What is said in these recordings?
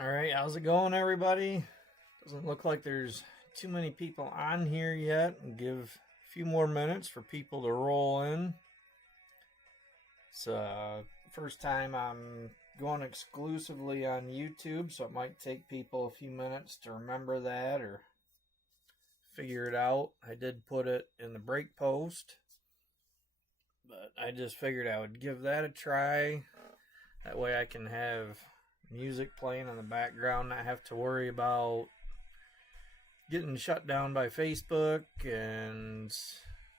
All right, how's it going, everybody? Doesn't look like there's too many people on here yet. I'll give a few more minutes for people to roll in. It's first time I'm going exclusively on YouTube, so it might take people a few minutes to remember that or figure it out. I did put it in the break post, but I just figured I would give that a try. That way I can have music playing in the background, not have to worry about getting shut down by Facebook, and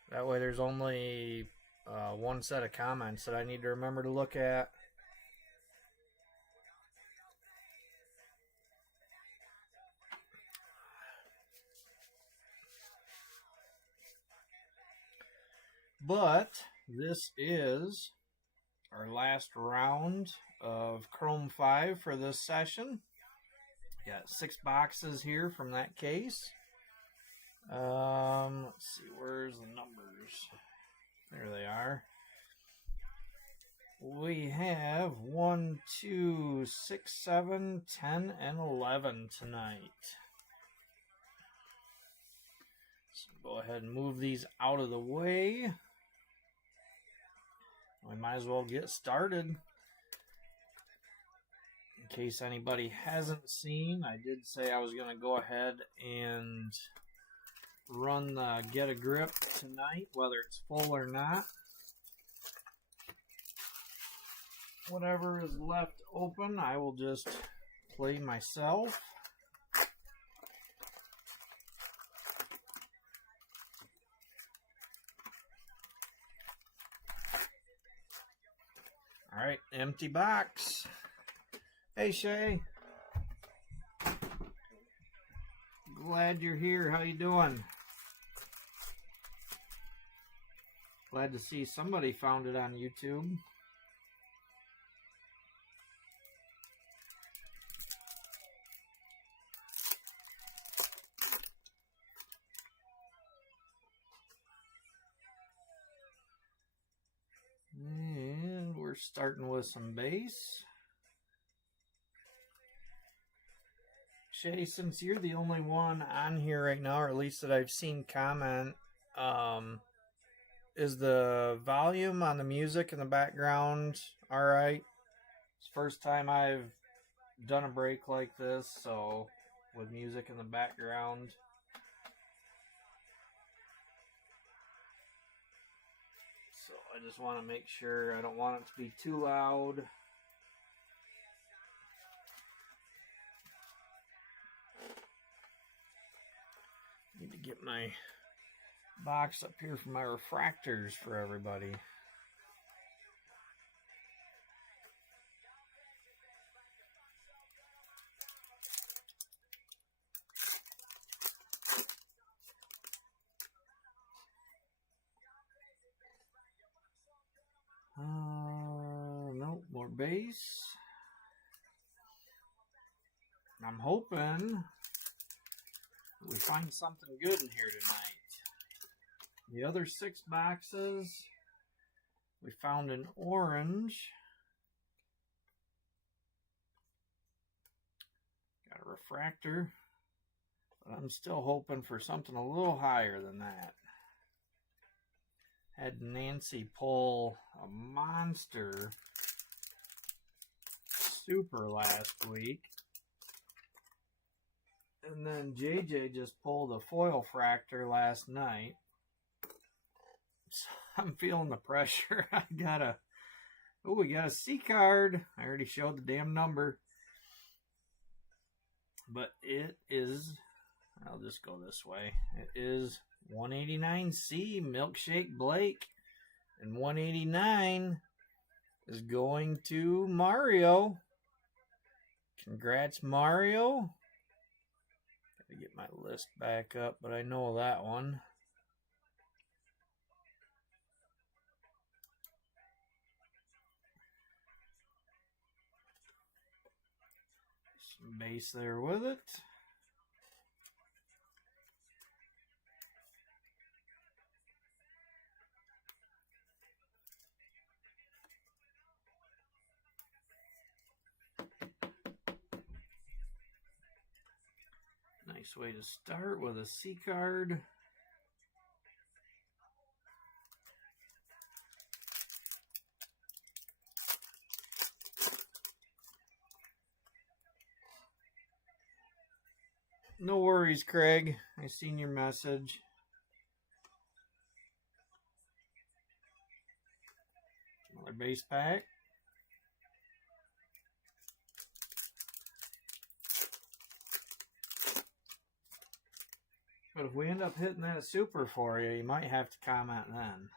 that way there's only one set of comments that I need to remember to look at. But this is our last round of Chrome 5 for this session. Got 6 boxes here from that case. Let's see, where's the numbers? There they are. We have 1, 2, 6, 7, 10, and 11 tonight. So go ahead and move these out of the way. We might as well get started. In case anybody hasn't seen, I did say I was going to go ahead and run the Get a Grip tonight, whether it's full or not. Whatever is left open, I will just play myself. All right, empty box. Hey, Shay. Glad you're here. How you doing? Glad to see somebody found it on YouTube. And we're starting with some bass. Shay, since you're the only one on here right now, or at least that I've seen comment, is the volume on the music in the background all right? It's the first time I've done a break like this, so with music in the background. So I just want to make sure I don't want it to be too loud. Need to get my box up here for my refractors for everybody. Nope, more bass. I'm hoping we find something good in here tonight. The other 6 boxes, we found an orange. Got a refractor, but I'm still hoping for something a little higher than that. Had Nancy pull a monster super last week. And then JJ just pulled a foil fractor last night. So I'm feeling the pressure. We got a C card. I already showed the damn number. But it is, I'll just go this way. It is 189C Milkshake Blake. And 189 is going to Mario. Congrats, Mario. Gotta get my list back up, but I know that one. Some bass there with it. Nice way to start with a C card. No worries, Craig. I seen your message. Another base pack. But if we end up hitting that super for you, you might have to comment then.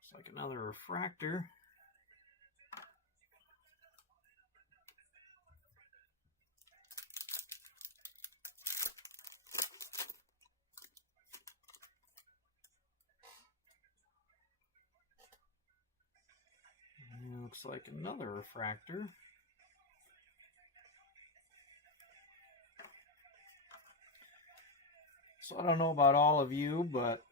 Looks like another refractor. Looks like another refractor. So I don't know about all of you, but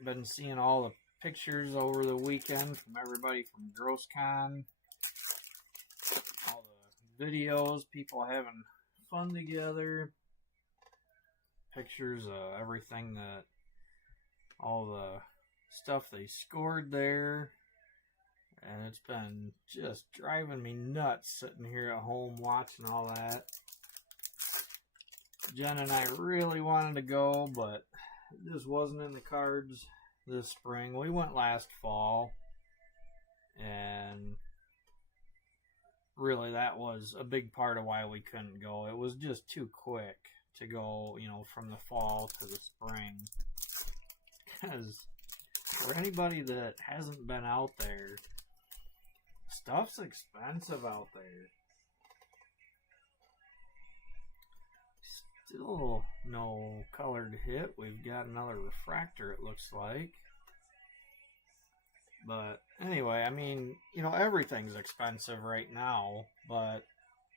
I've been seeing all the pictures over the weekend from everybody from GrossCon. All the videos, people having fun together. Pictures of everything that, all the stuff they scored there. And it's been just driving me nuts sitting here at home watching all that. Jen and I really wanted to go, but it just wasn't in the cards this spring. We went last fall, and really that was a big part of why we couldn't go. It was just too quick to go, you know, from the fall to the spring. Because for anybody that hasn't been out there, stuff's expensive out there. Still no colored hit. We've got another refractor, it looks like. But anyway, I mean, you know, everything's expensive right now, but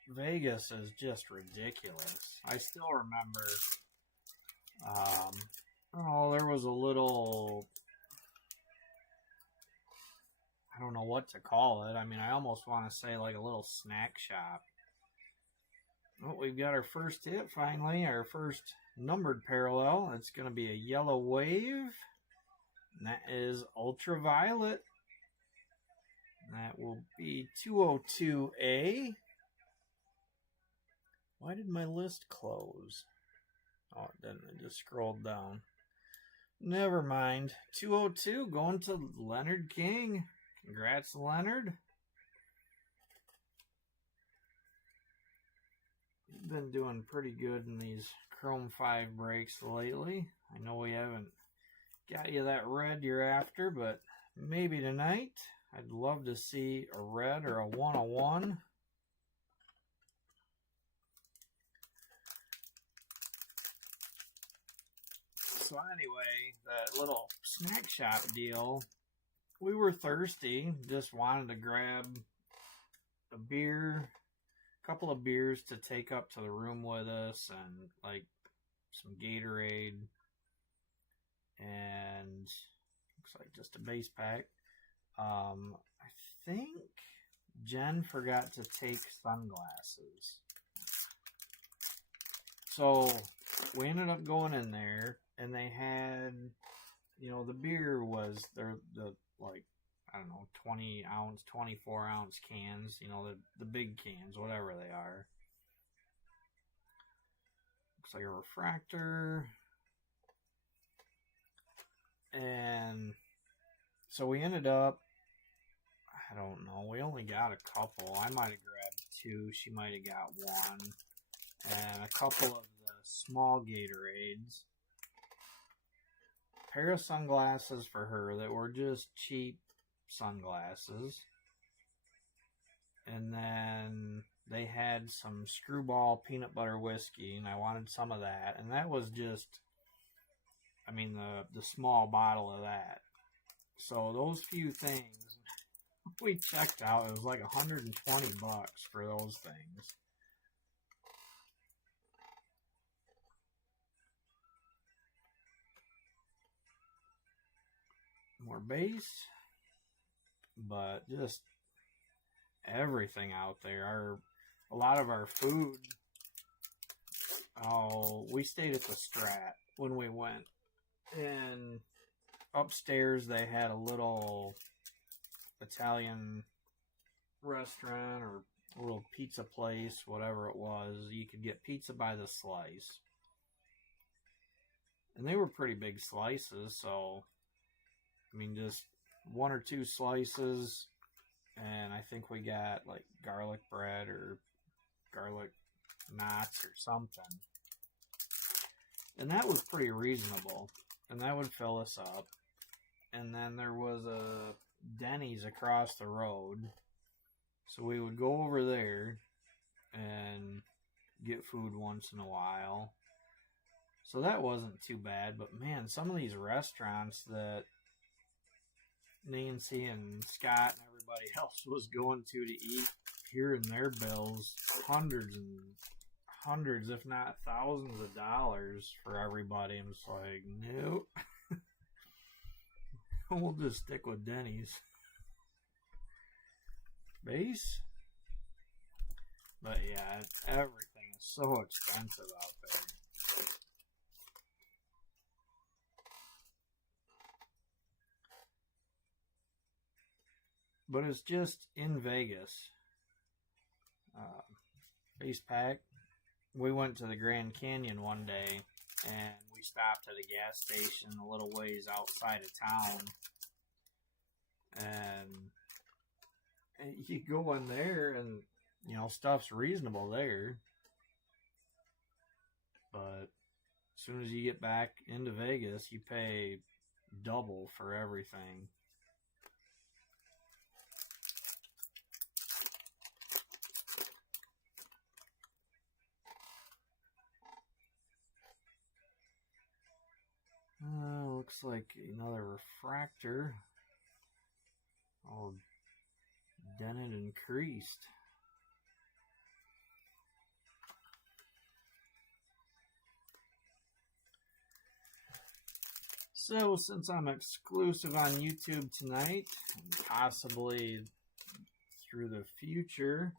Vegas is just ridiculous. I still remember, there was a little, I don't know what to call it. I mean, I almost want to say like a little snack shop. Well, we've got our first hit finally, our first numbered parallel. It's going to be a yellow wave. And that is ultraviolet. That will be 202A. Why did my list close? Oh, it didn't. It just scrolled down. Never mind. 202 going to Leonard King. Congrats, Leonard. You've been doing pretty good in these Chrome 5 breaks lately. I know we haven't got you that red you're after, but maybe tonight. I'd love to see a red or a 101. So anyway, that little snack shop deal, we were thirsty, just wanted to grab a beer, a couple of beers to take up to the room with us, and like some Gatorade, and looks like just a base pack. I think Jen forgot to take sunglasses. So we ended up going in there, and they had, you know, the beer was the like, I don't know, 20 ounce, 24 ounce cans, you know, the big cans, whatever they are. Looks like a refractor. And so we ended up, I don't know, we only got a couple. I might have grabbed two. She might have got one. And a couple of the small Gatorades. A pair of sunglasses for her that were just cheap sunglasses. And then they had some Screwball peanut butter whiskey, and I wanted some of that. And that was just, I mean, the small bottle of that. So those few things, we checked out. It was like $120 for those things. More base, but just everything out there. a lot of our food, we stayed at the Strat when we went. And upstairs they had a little Italian restaurant or a little pizza place, whatever it was. You could get pizza by the slice. And they were pretty big slices, so I mean just one or two slices, and I think we got like garlic bread or garlic knots or something. And that was pretty reasonable. And that would fill us up. And then there was a Denny's across the road. So we would go over there and get food once in a while. So that wasn't too bad. But man, some of these restaurants that Nancy and Scott and everybody else was going to eat, hearing their bills, hundreds and hundreds, if not thousands of dollars for everybody. I'm just like, nope. We'll just stick with Denny's. Base? But yeah, everything is so expensive out there. But it's just in Vegas. Base pack. We went to the Grand Canyon one day, and we stopped at a gas station a little ways outside of town. And you go in there, and, you know, stuff's reasonable there. But as soon as you get back into Vegas, you pay double for everything. Looks like another refractor. All dented and creased. So, since I'm exclusive on YouTube tonight, and possibly through the future,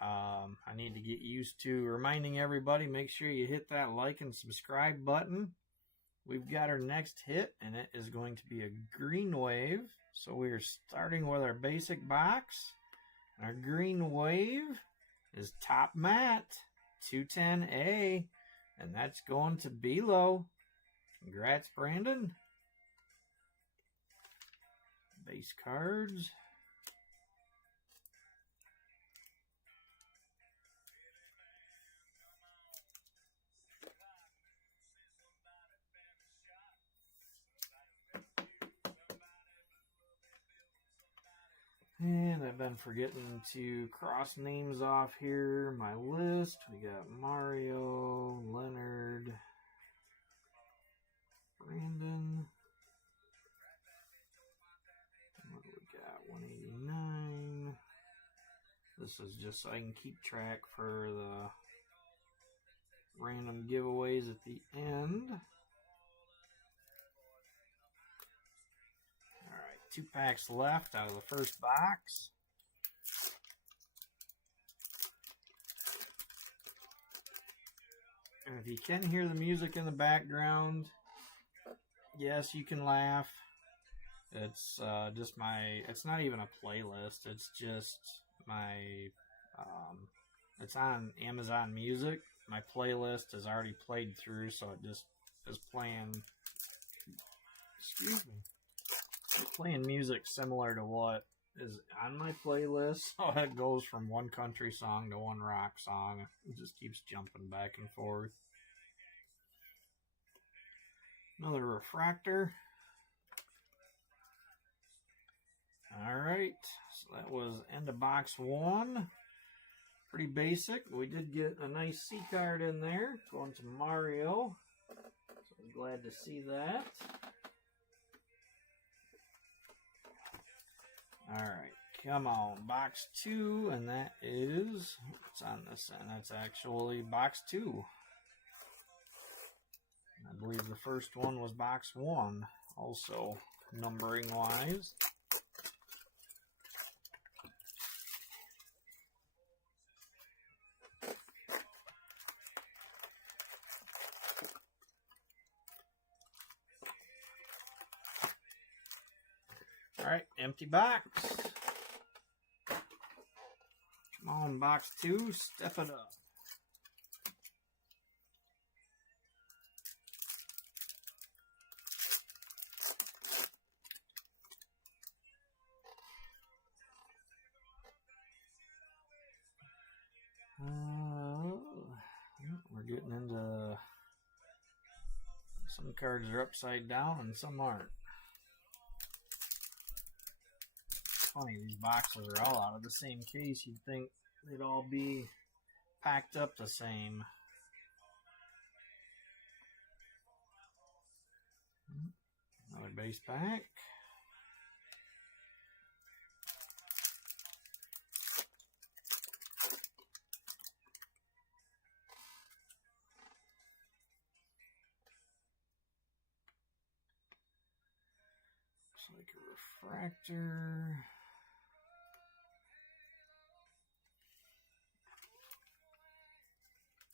I need to get used to reminding everybody, make sure you hit that like and subscribe button. We've got our next hit, and it is going to be a green wave. So we are starting with our basic box. Our green wave is top matte, 210A, and that's going to Bilo. Congrats, Brandon. Base cards. And I've been forgetting to cross names off here. My list. We got Mario, Leonard, Brandon. What do we got? 189. This is just so I can keep track for the random giveaways at the end. Alright, 2 packs left out of the first box. And if you can hear the music in the background, yes, you can laugh. It's just my, it's not even a playlist, it's just my, it's on Amazon Music. My playlist is already played through, so it just is playing, excuse me, playing music similar to what is on my playlist. So it goes from one country song to one rock song. It just keeps jumping back and forth. Another refractor. Alright, so that was end of box 1. Pretty basic. We did get a nice C card in there, going to Mario. So I'm glad to see that. Alright, come on, box 2, and that is, what's on this end? That's actually box 2. I believe the first one was box 1, also numbering wise. Alright, empty box. Come on, box 2, step it up. We're getting into some cards are upside down and some aren't. Funny, these boxes are all out of the same case. You'd think they'd all be packed up the same. Another base pack. Looks like a refractor.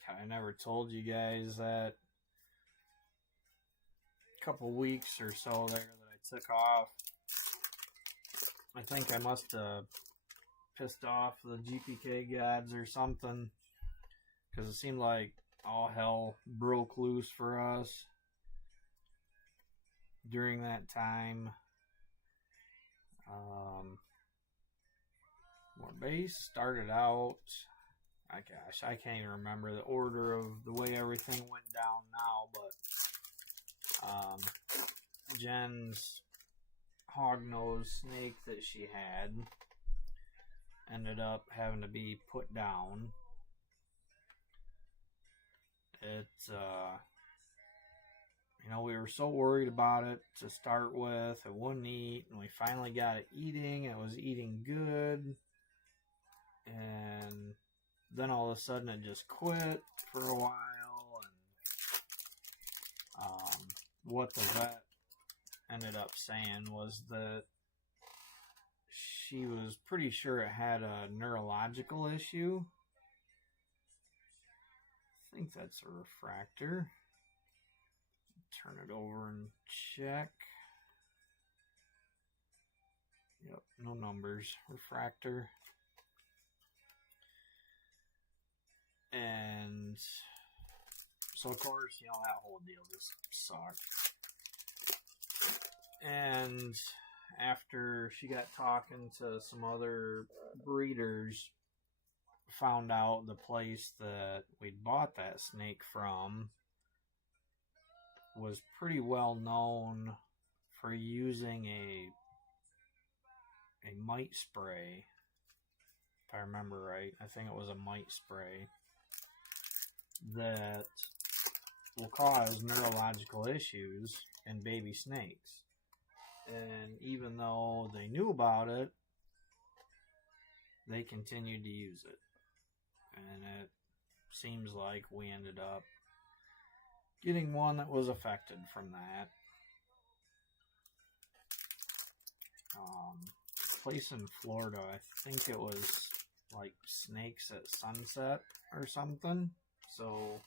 I never told you guys that a couple weeks or so there that I took off. I think I must have pissed off the GPK gods or something, because it seemed like all hell broke loose for us during that time. More base. Started out, I can't even remember the order of the way everything went down now, but Jen's hognose snake that she had ended up having to be put down. We were so worried about it to start with. It wouldn't eat, and we finally got it eating. It was eating good, and then all of a sudden it just quit for a while. And what the vet ended up saying was that she was pretty sure it had a neurological issue. I think that's a refractor. Turn it over and check. Yep, no numbers. Refractor. And so, of course, that whole deal just sucked. And after she got talking to some other breeders, found out the place that we'd bought that snake from was pretty well known for using a mite spray. If I remember right, I think it was a mite spray that will cause neurological issues in baby snakes. And even though they knew about it, they continued to use it. And it seems like we ended up getting one that was affected from that. Place in Florida, I think it was like Snakes at Sunset or something. So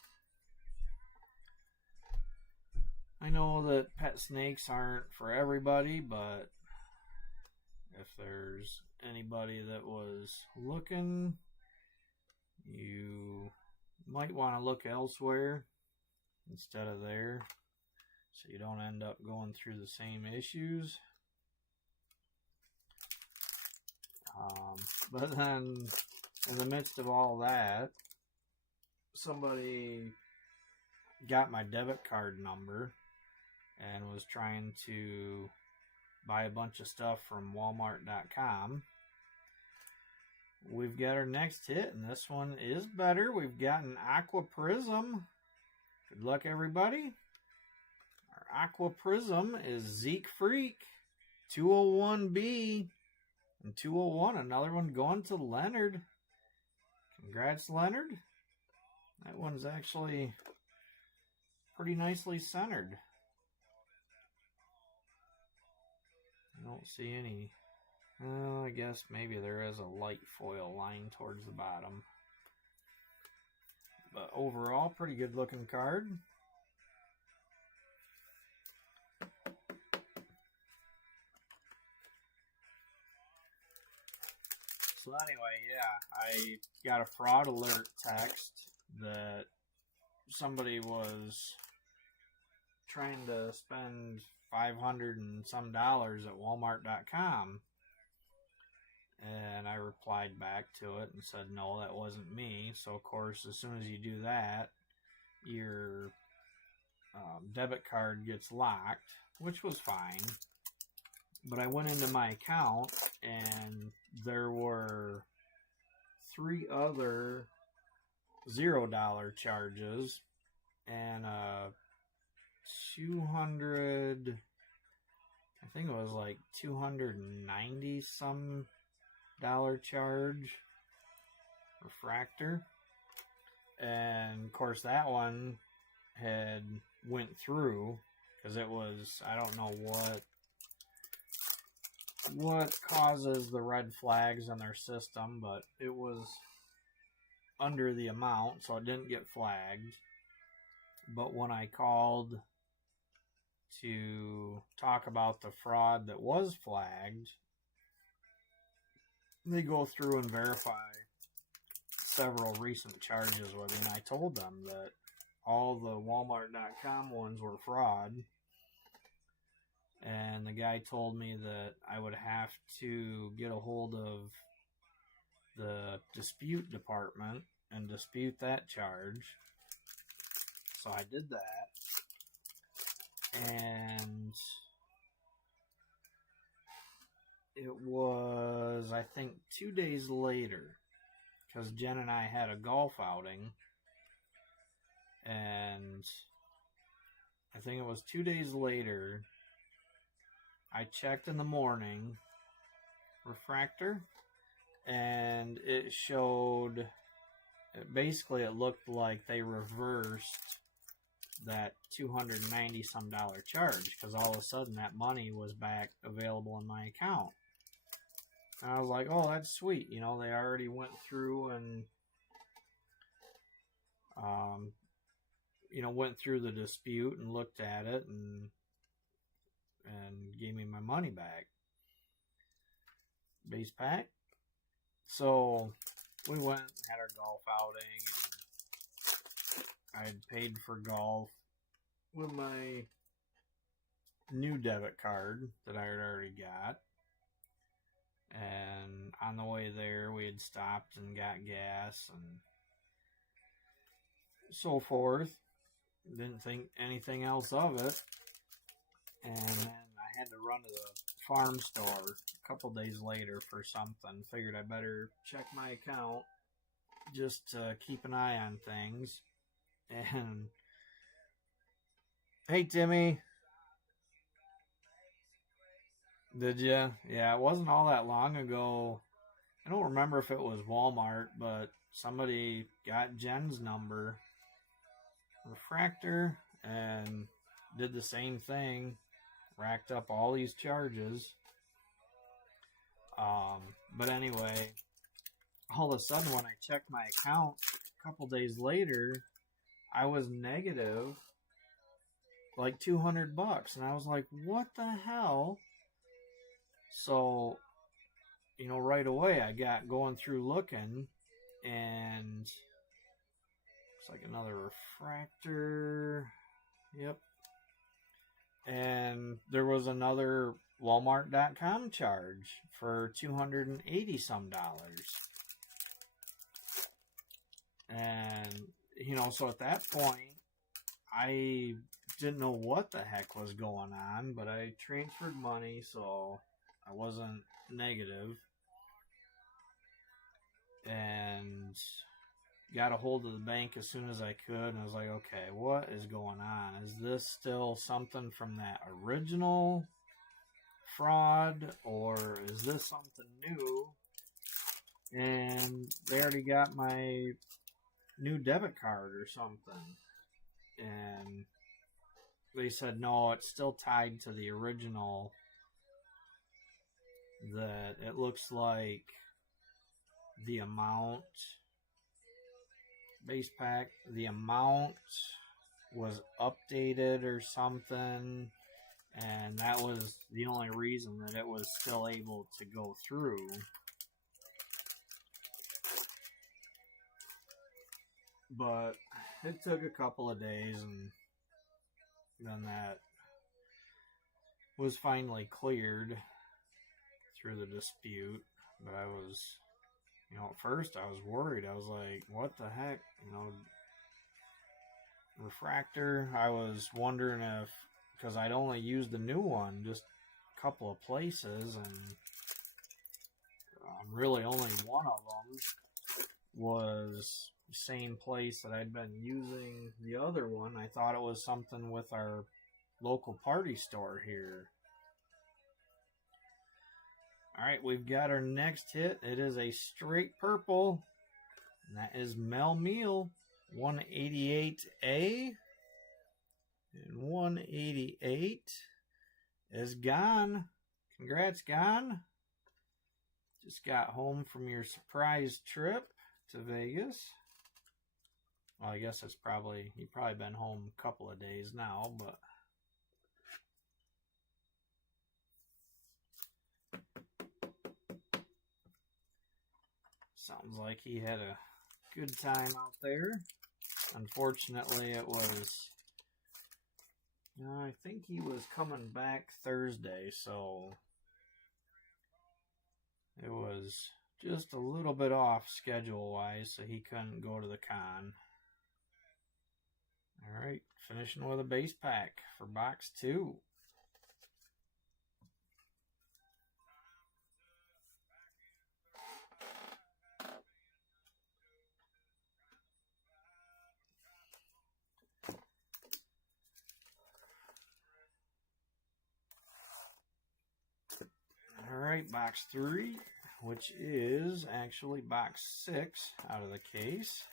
I know that pet snakes aren't for everybody, but if there's anybody that was looking, you might want to look elsewhere instead of there, so you don't end up going through the same issues. But then, in the midst of all that, somebody got my debit card number and was trying to buy a bunch of stuff from Walmart.com. We've got our next hit, and this one is better. We've got an Aqua Prism. Good luck, everybody. Our Aqua Prism is Zeke Freak, 201B, and 201. Another one going to Leonard. Congrats, Leonard. That one's actually pretty nicely centered. I don't see any. Well, I guess maybe there is a light foil line towards the bottom. But overall, pretty good looking card. So anyway, yeah, I got a fraud alert text that somebody was trying to spend $500 and some at Walmart.com. And I replied back to it and said, no, that wasn't me. So, of course, as soon as you do that, your debit card gets locked, which was fine. But I went into my account, and there were 3 other $0 charges and 200, I think it was like 290 some dollar charge refractor. And of course that one had went through because it was, I don't know what causes the red flags in their system, but it was under the amount, so it didn't get flagged. But when I called to talk about the fraud that was flagged, they go through and verify several recent charges with me, and I told them that all the Walmart.com ones were fraud. And the guy told me that I would have to get a hold of the dispute department and dispute that charge. So I did that. And it was, I think, 2 days later, because Jen and I had a golf outing. And I think it was 2 days later, I checked in the morning, refractor, and it showed, basically it looked like they reversed that $290 some charge, because all of a sudden that money was back available in my account. And I was like, oh, that's sweet. You know, they already went through and, went through the dispute and looked at it and gave me my money back. Base pack. So we went and had our golf outing, and I had paid for golf with my new debit card that I had already got. And on the way there, we had stopped and got gas and so forth. Didn't think anything else of it. And then I had to run to the farm store a couple days later for something. Figured I better check my account just to keep an eye on things. And hey, Timmy. Did you? Yeah, it wasn't all that long ago. I don't remember if it was Walmart, but somebody got Jen's number, refractor, and did the same thing. Racked up all these charges. But anyway, all of a sudden when I checked my account a couple days later, I was negative like $200, and I was like, what the hell? So, right away I got going through looking, and it's like another refractor. Yep. And there was another Walmart.com charge for $280 some. And, so at that point, I didn't know what the heck was going on, but I transferred money, so I wasn't negative. And got a hold of the bank as soon as I could, and I was like, okay, what is going on? Is this still something from that original fraud, or is this something new? And they already got my new debit card or something. And they said, no, it's still tied to the original. That it looks like the amount, base pack, the amount was updated or something, and that was the only reason that it was still able to go through. But it took a couple of days, and then that was finally cleared through the dispute. But I was, at first I was worried. I was like, what the heck? Refractor. I was wondering if, because I'd only used the new one just a couple of places, and really only one of them was the same place that I'd been using the other one. I thought it was something with our local party store here. Alright, we've got our next hit. It is a straight purple, and that is Mel Meal 188A. And 188 is gone. Congrats, Gone. Just got home from your surprise trip to Vegas. Well, I guess you've probably been home a couple of days now, but sounds like he had a good time out there. Unfortunately, it was, I think he was coming back Thursday, so it was just a little bit off schedule-wise, so he couldn't go to the con. Alright, finishing with a base pack for box 2. Alright, box 3, which is actually box 6 out of the case.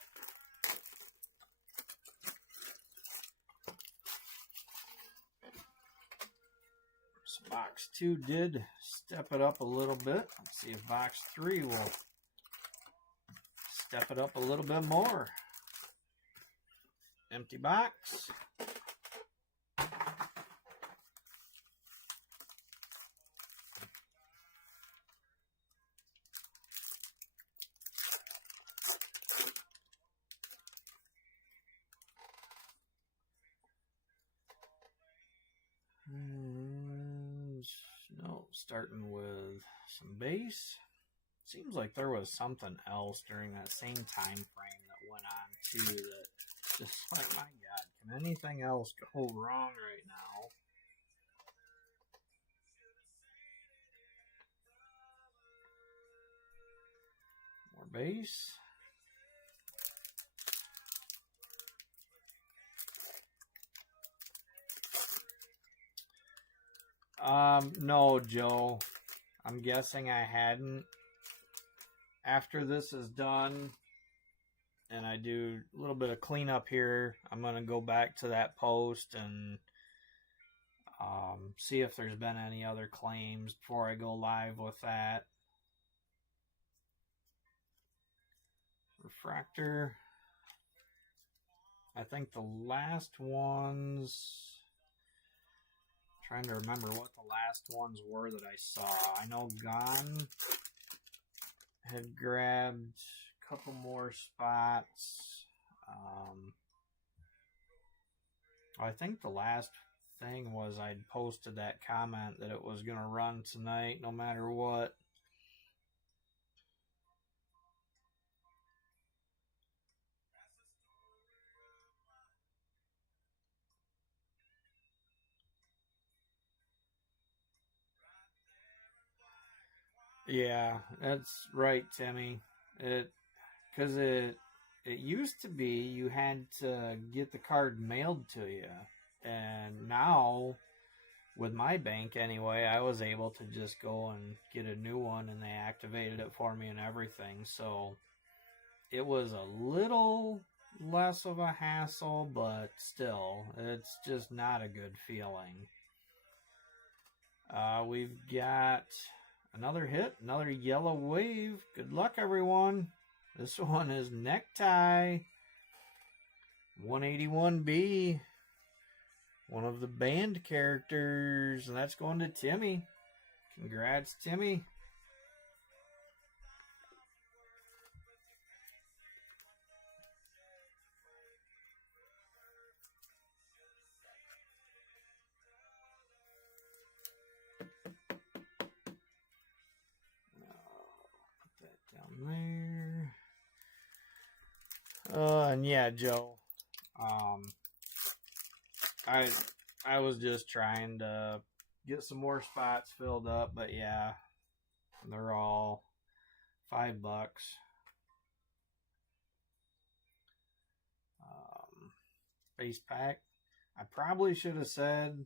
So box 2 did step it up a little bit. Let's see if box 3 will step it up a little bit more. Empty box. No, starting with some base. Seems like there was something else during that same time frame that went on too, that just like, my God, can anything else go wrong right now? More base. No, Joe. I'm guessing I hadn't. After this is done, and I do a little bit of cleanup here, I'm going to go back to that post and see if there's been any other claims before I go live with that. Refractor. I think the last ones... Trying to remember what the last ones were that I saw. I know Gone had grabbed a couple more spots. I think the last thing was I'd posted that comment that it was going to run tonight no matter what. Yeah, that's right, Timmy. Because it used to be you had to get the card mailed to you, and now with my bank anyway, I was able to just go and get a new one, and they activated it for me and everything. So it was a little less of a hassle, but still, it's just not a good feeling. We've got another hit, another yellow wave. Good luck, everyone. This one is Necktie 181B. One of the band characters, and that's going to Timmy. Congrats, Timmy. And yeah, Joe, I was just trying to get some more spots filled up, but yeah, they're all $5. Base pack. I probably should have said,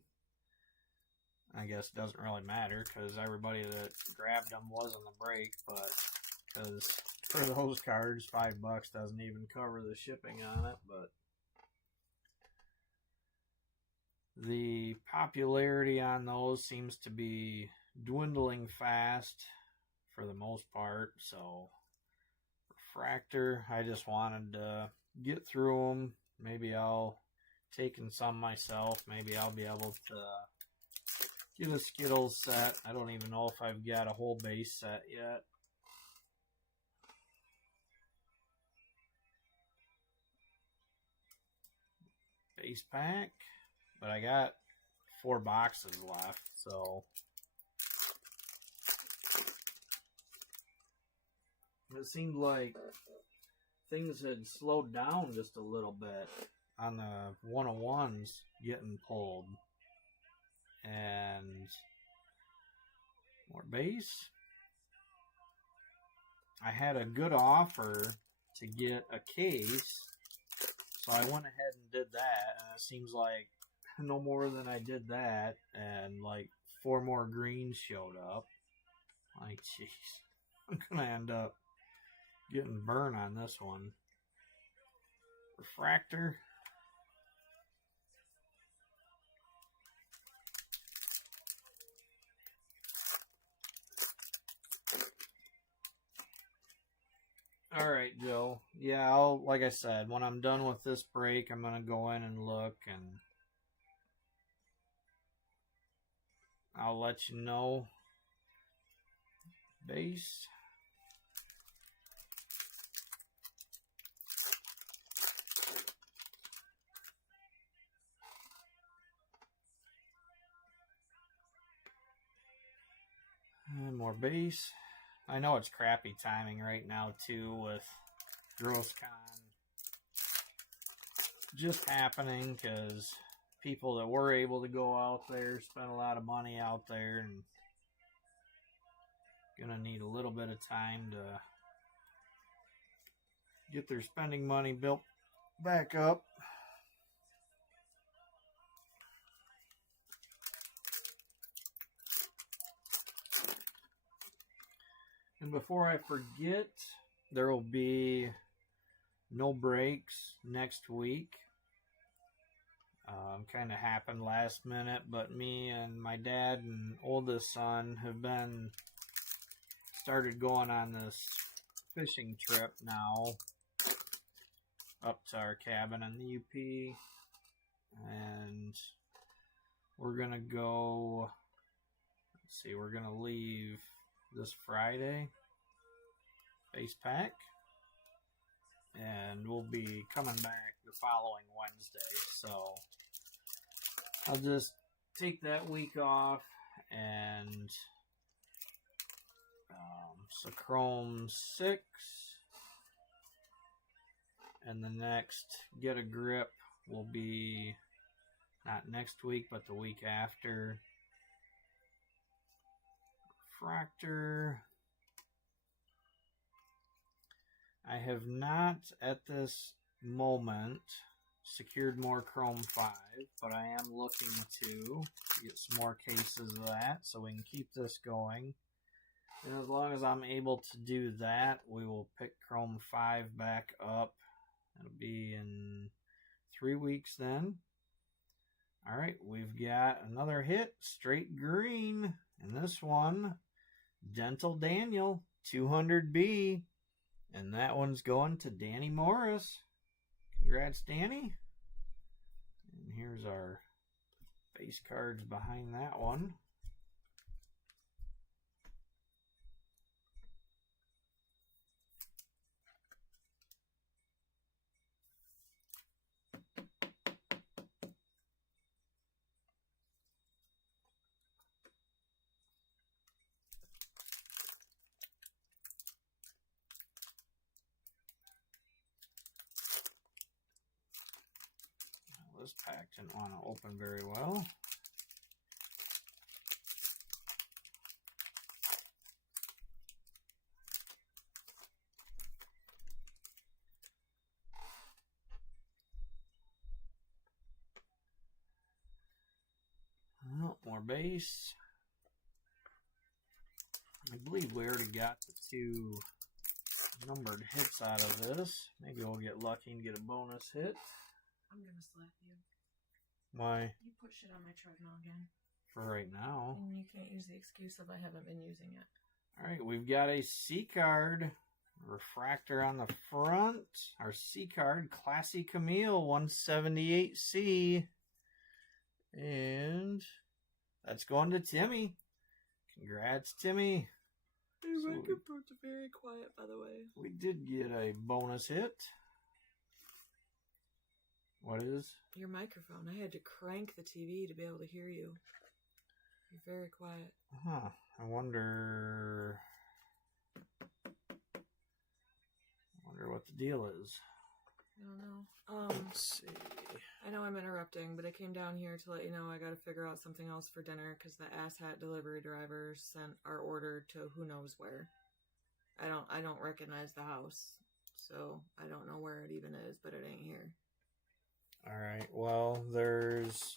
I guess it doesn't really matter because everybody that grabbed them was in the break, but because for those cards, $5 doesn't even cover the shipping on it. But the popularity on those seems to be dwindling fast for the most part. So refractor, I just wanted to get through them. Maybe I'll take in some myself. Maybe I'll be able to get a Skittles set. I don't even know if I've got a whole base set yet. Base pack. But I got 4 boxes left, so it seemed like things had slowed down just a little bit on the 101s getting pulled. And more base. I had a good offer to get a case, so I went ahead and did that, and it seems like no more than I did that, and like 4 more greens showed up. Like, jeez, I'm gonna end up getting burned on this one. Refractor. All right, Joe. Yeah, like I said, when I'm done with this break, I'm gonna go in and look, and I'll let you know. Base. And more base. I know it's crappy timing right now, too, with GrossCon just happening, because people that were able to go out there spent a lot of money out there, and gonna need a little bit of time to get their spending money built back up. And before I forget, there will be no breaks next week. Kind of happened last minute, but me and my dad and oldest son have started going on this fishing trip now up to our cabin in the UP, and we're gonna go. Let's see, we're gonna leave this Friday, base pack, and we'll be coming back the following Wednesday. So I'll just take that week off, and so Chrome 6, and the next Get a Grip will be not next week, but the week after. Refractor. I have not at this moment secured more Chrome 5, but I am looking to get some more cases of that so we can keep this going. And as long as I'm able to do that, we will pick Chrome 5 back up. It'll be in 3 weeks then. Alright, we've got another hit, straight green. And this one, Dental Daniel, 200B. And that one's going to Danny Morris. Congrats, Danny. And here's our base cards behind that one. didn't want to open very well. Oh, more base. I believe we already got the 2 numbered hits out of this. Maybe we'll get lucky and get a bonus hit. I'm gonna slap you. Why? You put shit on my treadmill again. For right now. And you can't use the excuse of I haven't been using it. Alright, we've got a C card. Refractor on the front. Our C card, Classy Camille, 178C. And that's going to Timmy. Congrats, Timmy. Your microphones are very quiet, by the way. We did get a bonus hit. What is? Your microphone. I had to crank the TV to be able to hear you. You're very quiet. Huh. I wonder what the deal is. I don't know. Let's see. I know I'm interrupting, but I came down here to let you know I got to figure out something else for dinner because the asshat delivery driver sent our order to who knows where. I don't recognize the house, so I don't know where it even is, but it ain't here. Alright, well, there's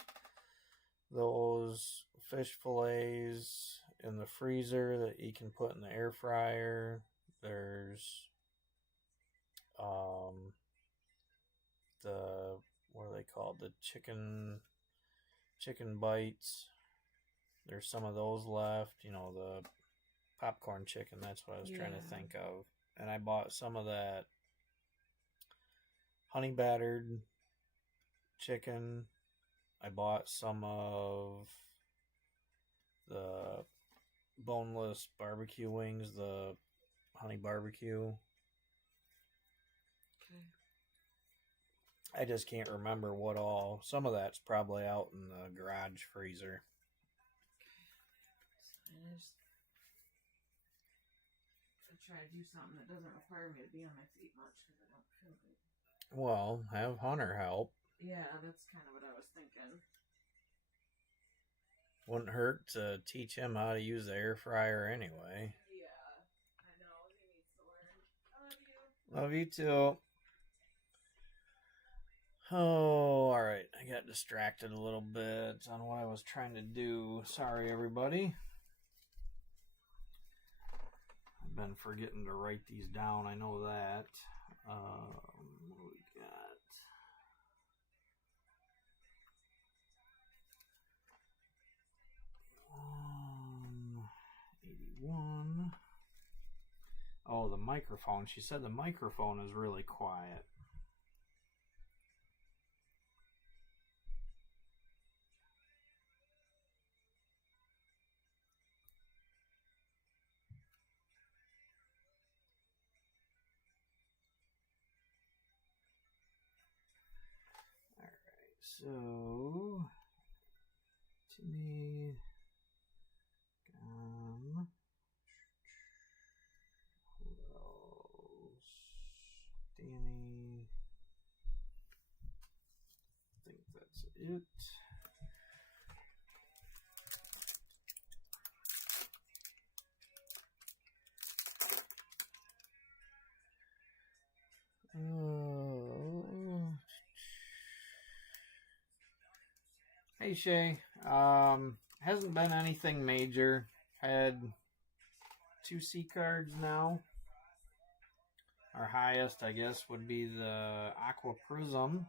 those fish fillets in the freezer that you can put in the air fryer. There's the, what are they called? The chicken bites. There's some of those left, you know, the popcorn chicken, that's what I was trying to think of. And I bought some of that honey battered chicken. I bought some of the boneless barbecue wings, the honey barbecue. Okay. I just can't remember what all. Some of that's probably out in the garage freezer. Okay. I try to do something that doesn't require me to be on my feet much because I don't feel good. Well, have Hunter help. Yeah, that's kind of what I was thinking. Wouldn't hurt to teach him how to use the air fryer anyway. Yeah, I know. He needs to learn. Love you too. Oh, alright. I got distracted a little bit on what I was trying to do. Sorry, everybody. I've been forgetting to write these down. I know that. What do we got? $81. Oh, the microphone. She said the microphone is really quiet. So, Timmy, who else? Danny, I think that's it. Hey Shay, hasn't been anything major. Had 2 C cards now. Our highest, I guess, would be the Aqua Prism.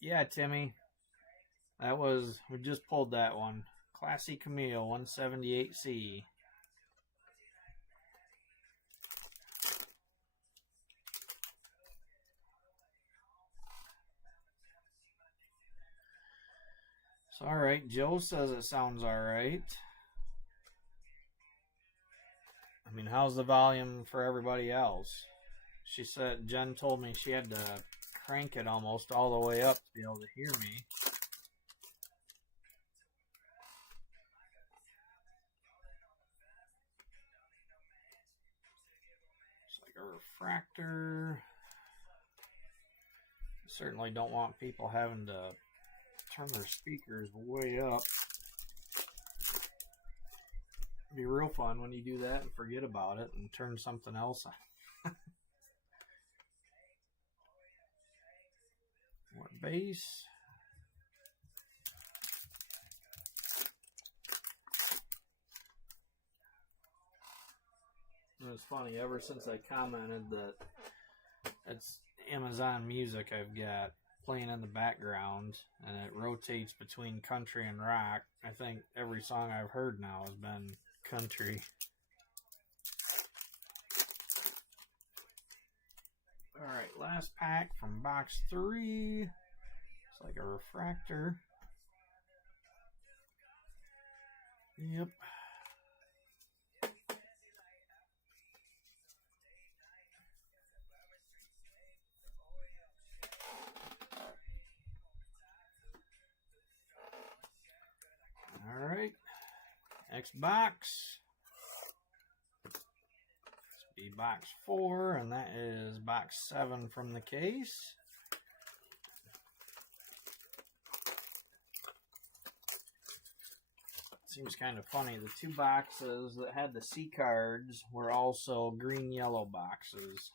Yeah, Timmy. That was, we just pulled that one. Classy Camille, 178C. So, alright, Joe says it sounds alright. I mean, how's the volume for everybody else? She said, Jen told me she had to crank it almost all the way up to be able to hear me. like a refractor. Certainly don't want people having to turn their speakers way up. It'd be real fun when you do that and forget about it and turn something else on. More bass. And it's funny, ever since I commented that it's Amazon Music I've got playing in the background and it rotates between country and rock, I think every song I've heard now has been country. Alright, last pack from box 3. It's like a refractor. Yep. Alright. Next box. This will be box 4, and that is box 7 from the case. Seems kind of funny. The 2 boxes that had the C cards were also green-yellow boxes.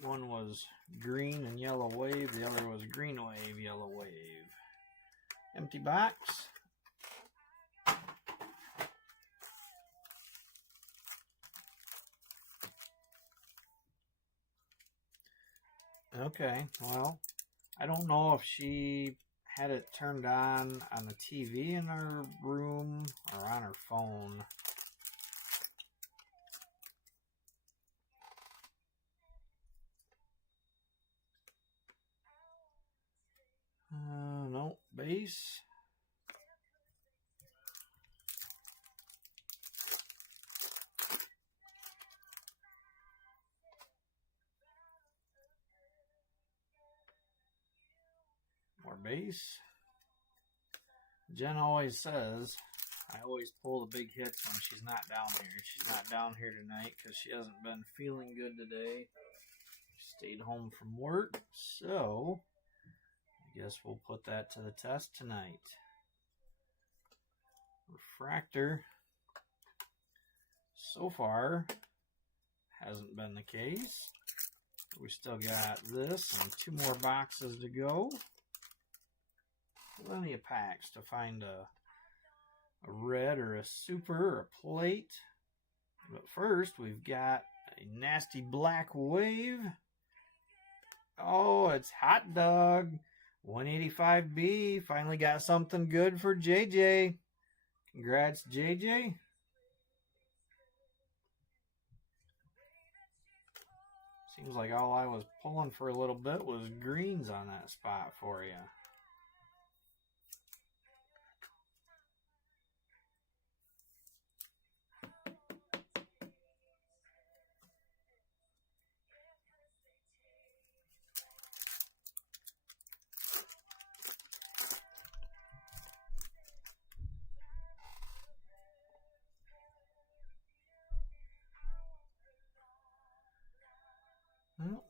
One was green and yellow wave, the other was green wave, yellow wave. Empty box. Okay, well, I don't know if she had it turned on the TV in her room or on her phone. No, bass. More bass. Jen always says, I always pull the big hits when she's not down here. She's not down here tonight because she hasn't been feeling good today. She stayed home from work, so I guess we'll put that to the test tonight. Refractor. So far, hasn't been the case. We still got this and 2 more boxes to go. Plenty of packs to find a red or a super or a plate. But first, we've got a nasty black wave. Oh, it's Hot Dog 185B. Finally got something good for JJ. Congrats, JJ. Seems like all I was pulling for a little bit was greens on that spot for you.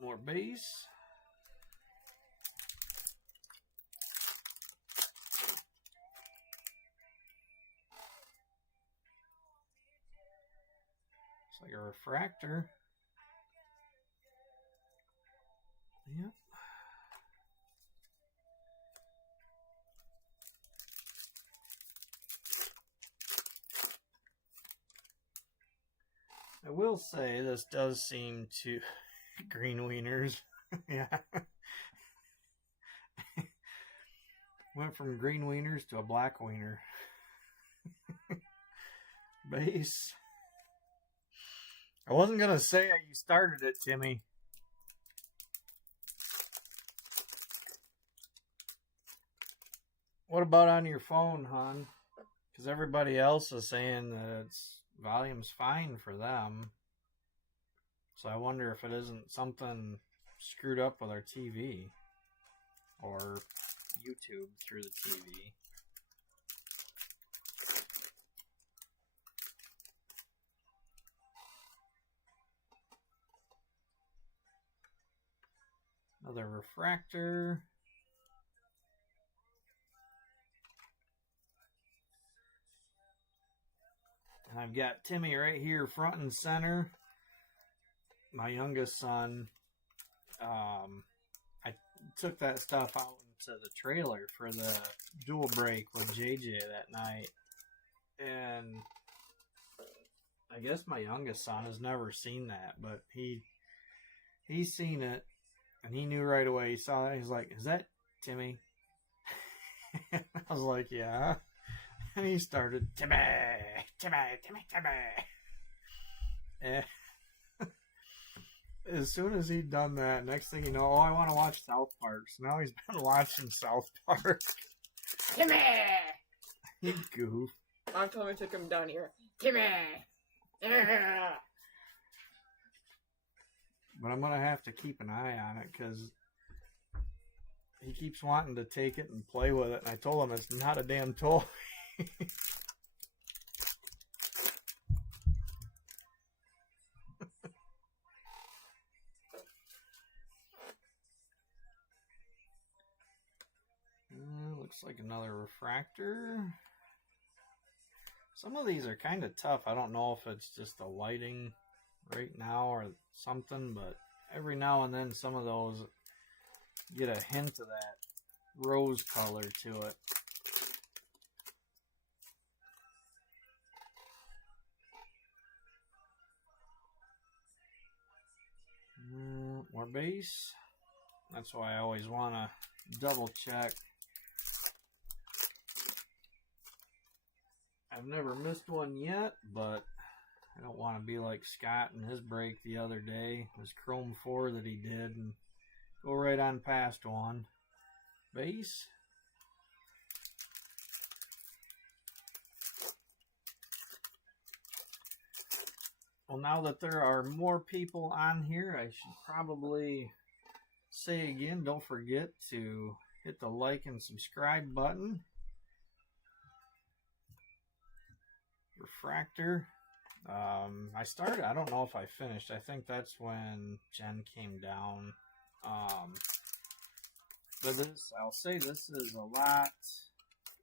More bass. It's like a refractor. Yep. I will say this does seem to green wieners. Yeah. Went from green wieners to a black wiener. Bass. I wasn't going to say how you started it, Timmy. What about on your phone, hon? Because everybody else is saying that its volume's fine for them. So I wonder if it isn't something screwed up with our TV or YouTube through the TV. Another refractor. And I've got Timmy right here front and center. My youngest son, I took that stuff out into the trailer for the dual brake with JJ that night. And I guess my youngest son has never seen that, but he's seen it, and he knew right away. He saw it. He's like, "Is that Timmy?" I was like, "Yeah." And he started, "Timmy, Timmy, Timmy, Timmy." And as soon as he'd done that, next thing you know, I want to watch South Park. So now he's been watching South Park. Timmy! He goof. Mom told me to took him down here. Timmy! But I'm going to have to keep an eye on it because he keeps wanting to take it and play with it. And I told him it's not a damn toy. Looks like another refractor. Some of these are kind of tough. I don't know if it's just the lighting right now or something, but every now and then some of those get a hint of that rose color to it. More base. That's why I always want to double check. I've never missed one yet, but I don't want to be like Scott and his break the other day. It was Chrome 4 that he did and go right on past one. Base. Well, now that there are more people on here, I should probably say again, don't forget to hit the like and subscribe button. Refractor. I don't know if I finished. I think that's when Jen came down. But I'll say this is a lot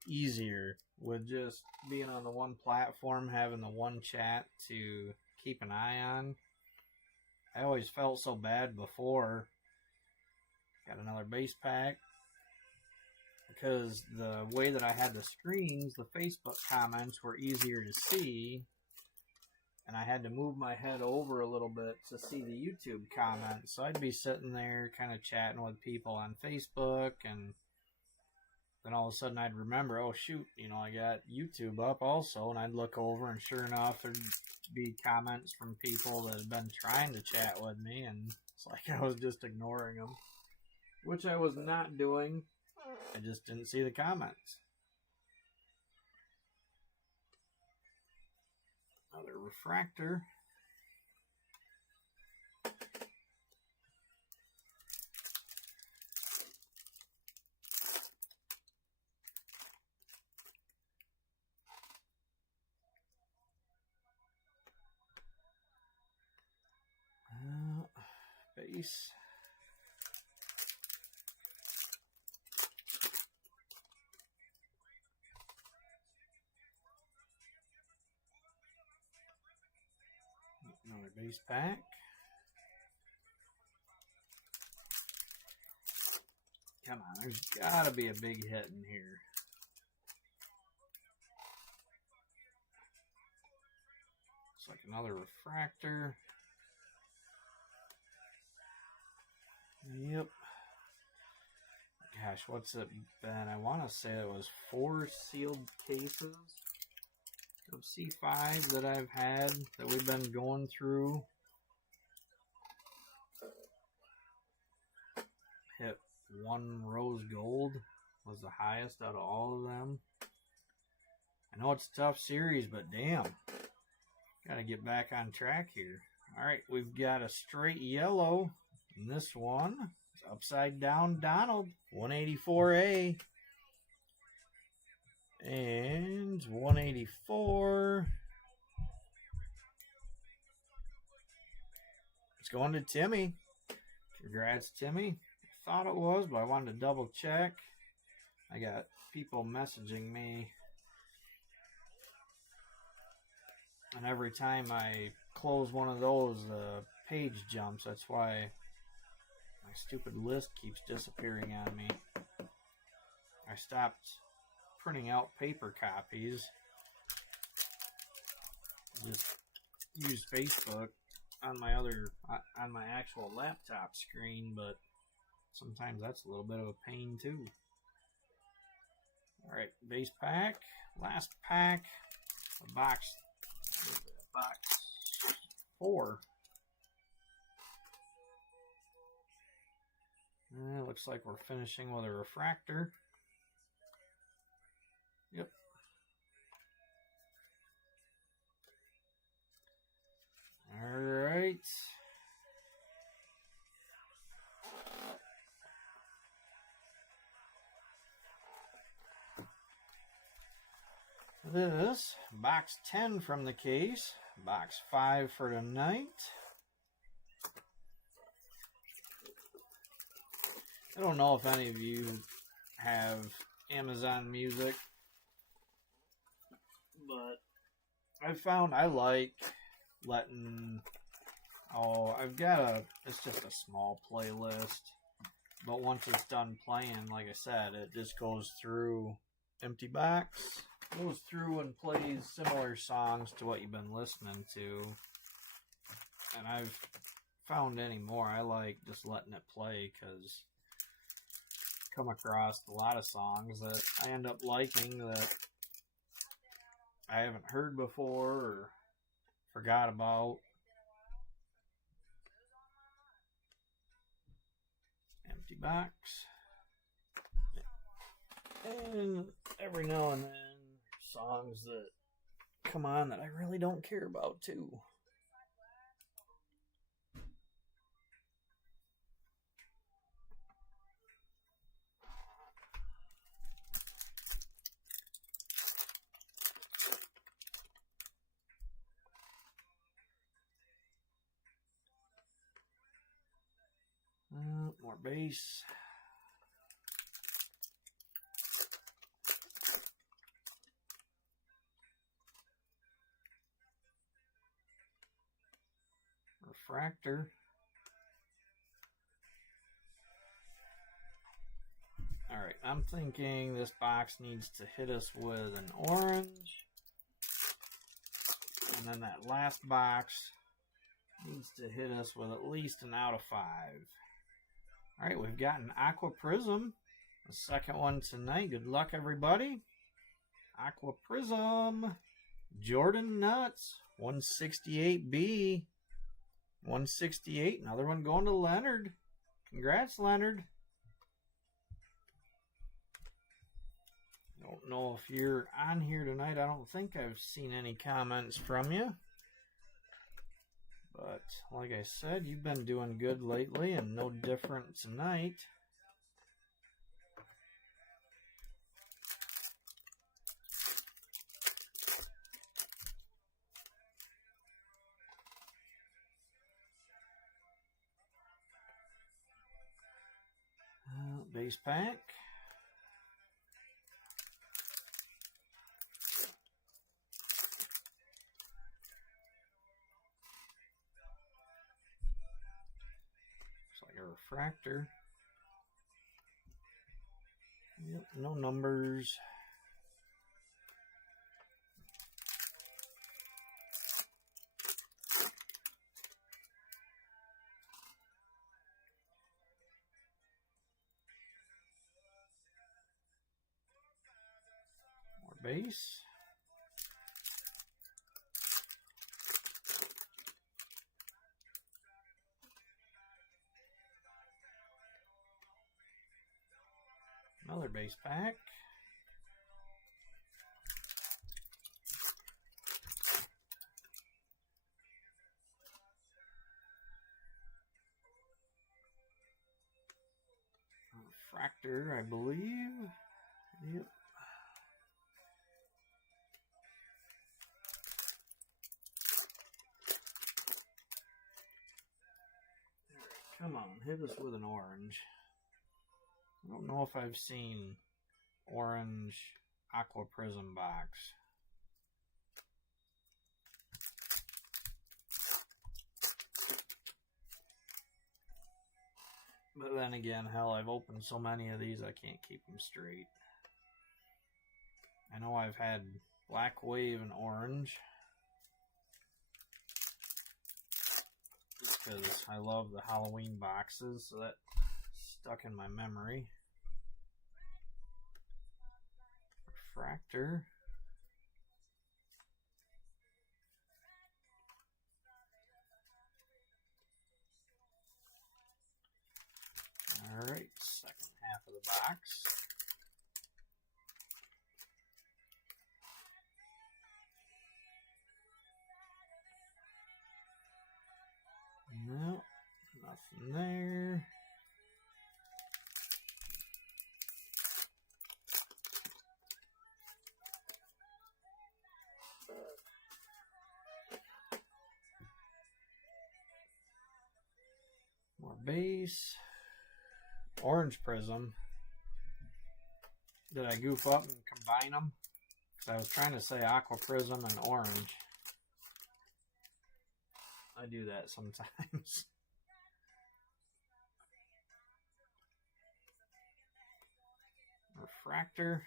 easier with just being on the one platform, having the one chat to keep an eye on. I always felt so bad before. Got another base pack. Because the way that I had the screens, the Facebook comments were easier to see. And I had to move my head over a little bit to see the YouTube comments. So I'd be sitting there kind of chatting with people on Facebook. And then all of a sudden I'd remember, oh shoot, I got YouTube up also. And I'd look over and sure enough, there'd be comments from people that had been trying to chat with me. And it's like I was just ignoring them. Which I was not doing. I just didn't see the comments. Another refractor. Base. Another base pack. Come on, there's gotta be a big hit in here. Looks like another refractor. Yep. Gosh, what's it been? I want to say it was 4 sealed cases of C5 that I've had that we've been going through. Hit 1 rose gold was the highest out of all of them. I know it's a tough series, but damn, gotta get back on track here. All right, we've got a straight yellow in this one. It's upside down Donald, 184A. And 184. It's going to Timmy. Congrats, Timmy. thought it was, but I wanted to double check. I got people messaging me, and every time I close one of those, the page jumps. That's why my stupid list keeps disappearing on me. I stopped printing out paper copies. Just use Facebook on my actual laptop screen, but sometimes that's a little bit of a pain too. All right, base pack, last pack, box 4. Looks like we're finishing with a refractor. Yep. All right. This, box 10 from the case, box 5 for tonight. I don't know if any of you have Amazon Music, but I found I like letting, it's just a small playlist, but once it's done playing, like I said, it just goes through empty box, goes through and plays similar songs to what you've been listening to. And I've found anymore, I like just letting it play, because I come across a lot of songs that I end up liking that I haven't heard before or forgot about. Empty box. And every now and then, songs that come on that I really don't care about too. More bass. Refractor. Alright, I'm thinking this box needs to hit us with an orange. And then that last box needs to hit us with at least an out of 5. Alright, we've got an Aqua Prism. The second one tonight. Good luck, everybody. Aqua Prism. Jordan Nuts. 168B. 168. Another one going to Leonard. Congrats, Leonard. Don't know if you're on here tonight. I don't think I've seen any comments from you. But like I said, you've been doing good lately and no different tonight. Base pack. Looks like a refractor. Yep, no numbers. More base. Another base pack. Refractor, I believe. Yep. Come on, hit us with an orange. I don't know if I've seen orange aqua prism box. But then again, hell, I've opened so many of these I can't keep them straight. I know I've had Black Wave and orange, because I love the Halloween boxes, so that stuck in my memory. Refractor. Alright, second half of the box. No, nothing there. More base. Orange prism. Did I goof up and combine them? Because I was trying to say aqua prism and orange. I do that sometimes. Refractor.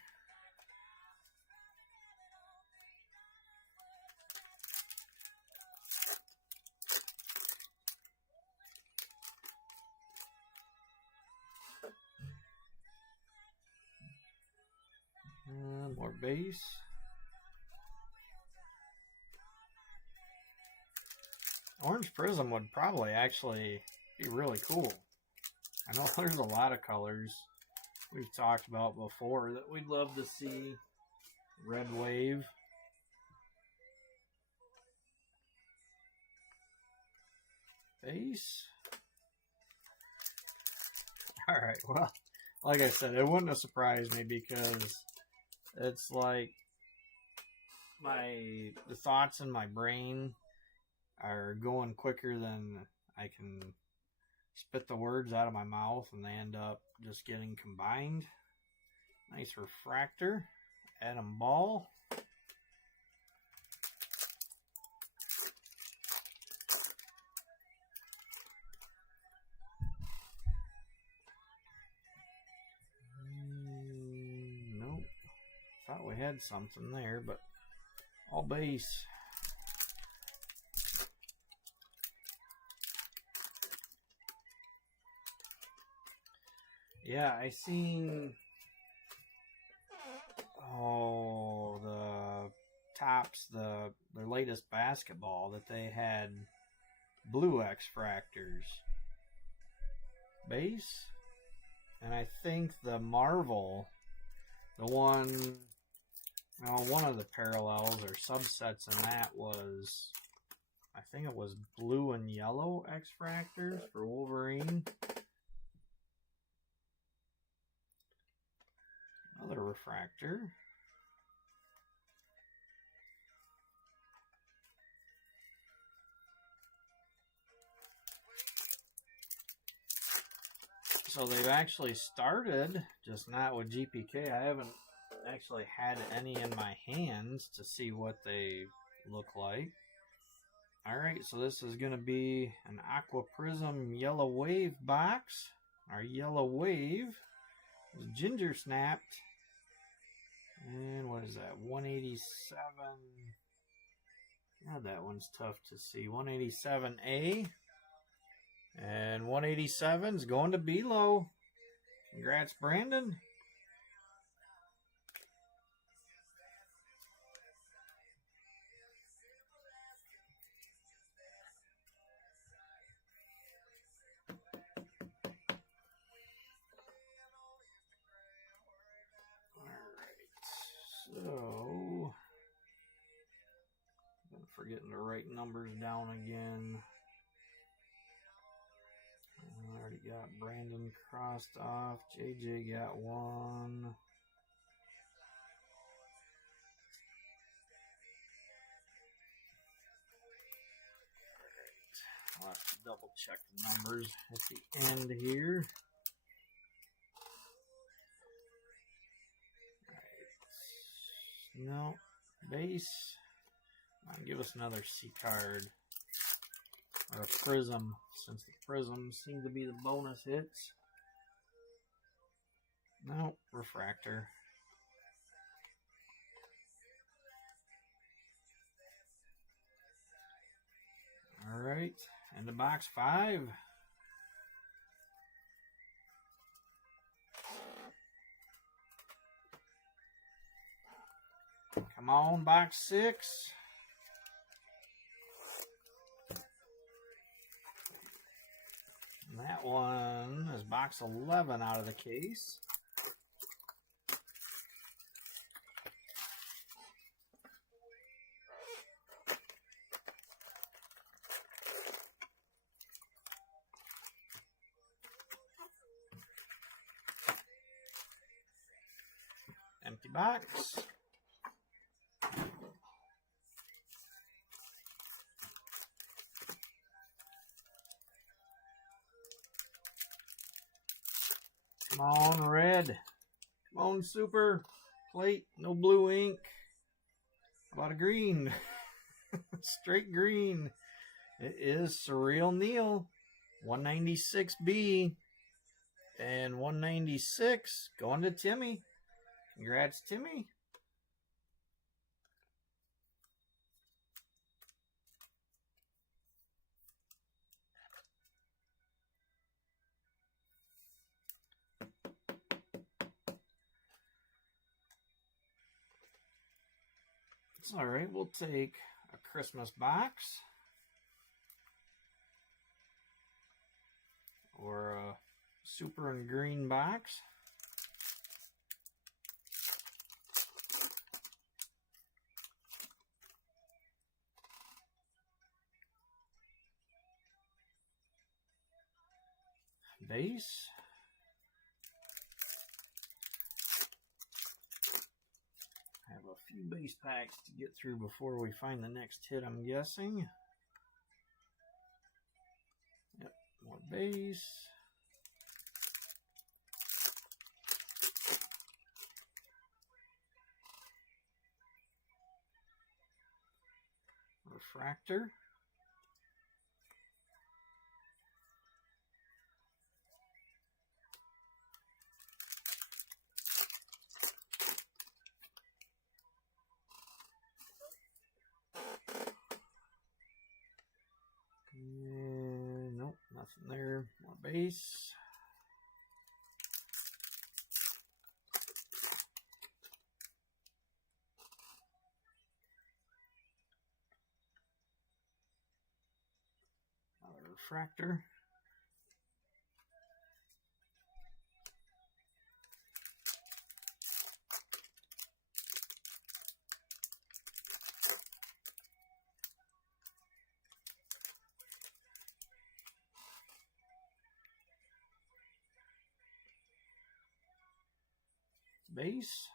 And more base. Orange prism would probably actually be really cool. I know there's a lot of colors we've talked about before that we'd love to see. Red wave. Base. Alright, well, like I said, it wouldn't have surprised me because it's like the thoughts in my brain are going quicker than I can spit the words out of my mouth, and they end up just getting combined. Nice refractor. Atom ball. Nope. Thought we had something there, but all base. Yeah, I seen the Tops, their latest basketball, that they had blue X-fractors base, and I think the Marvel, the one, one of the parallels or subsets in that was, I think it was blue and yellow X-fractors for Wolverine. Another refractor. So they've actually started, just not with GPK. I haven't actually had any in my hands to see what they look like. Alright, so this is going to be an Aqua Prism Yellow Wave box. Our Yellow Wave was ginger snapped. And what is that? 187. Yeah, that one's tough to see. 187A. And 187 is going to Below. Congrats, Brandon. So, I'm forgetting to write numbers down again. I already got Brandon crossed off. JJ got one. Alright, I'll have to double check the numbers at the end here. No. Base. Come on, give us another C card. Or a prism, since the prisms seem to be the bonus hits. No, refractor. Alright, into box 5. Come on, box 6. And that one is box 11 out of the case. Empty box. Come on, red. Come on, super. Plate, no blue ink. How about a green? Straight green. It is Surreal Neil. 196B. And 196 going to Timmy. Congrats, Timmy. It's all right. We'll take a Christmas box. Or a super and green box. Base. I have a few base packs to get through before we find the next hit, I'm guessing. Yep, more base. Refractor. Nope, nothing there. More base. Another refractor. Base.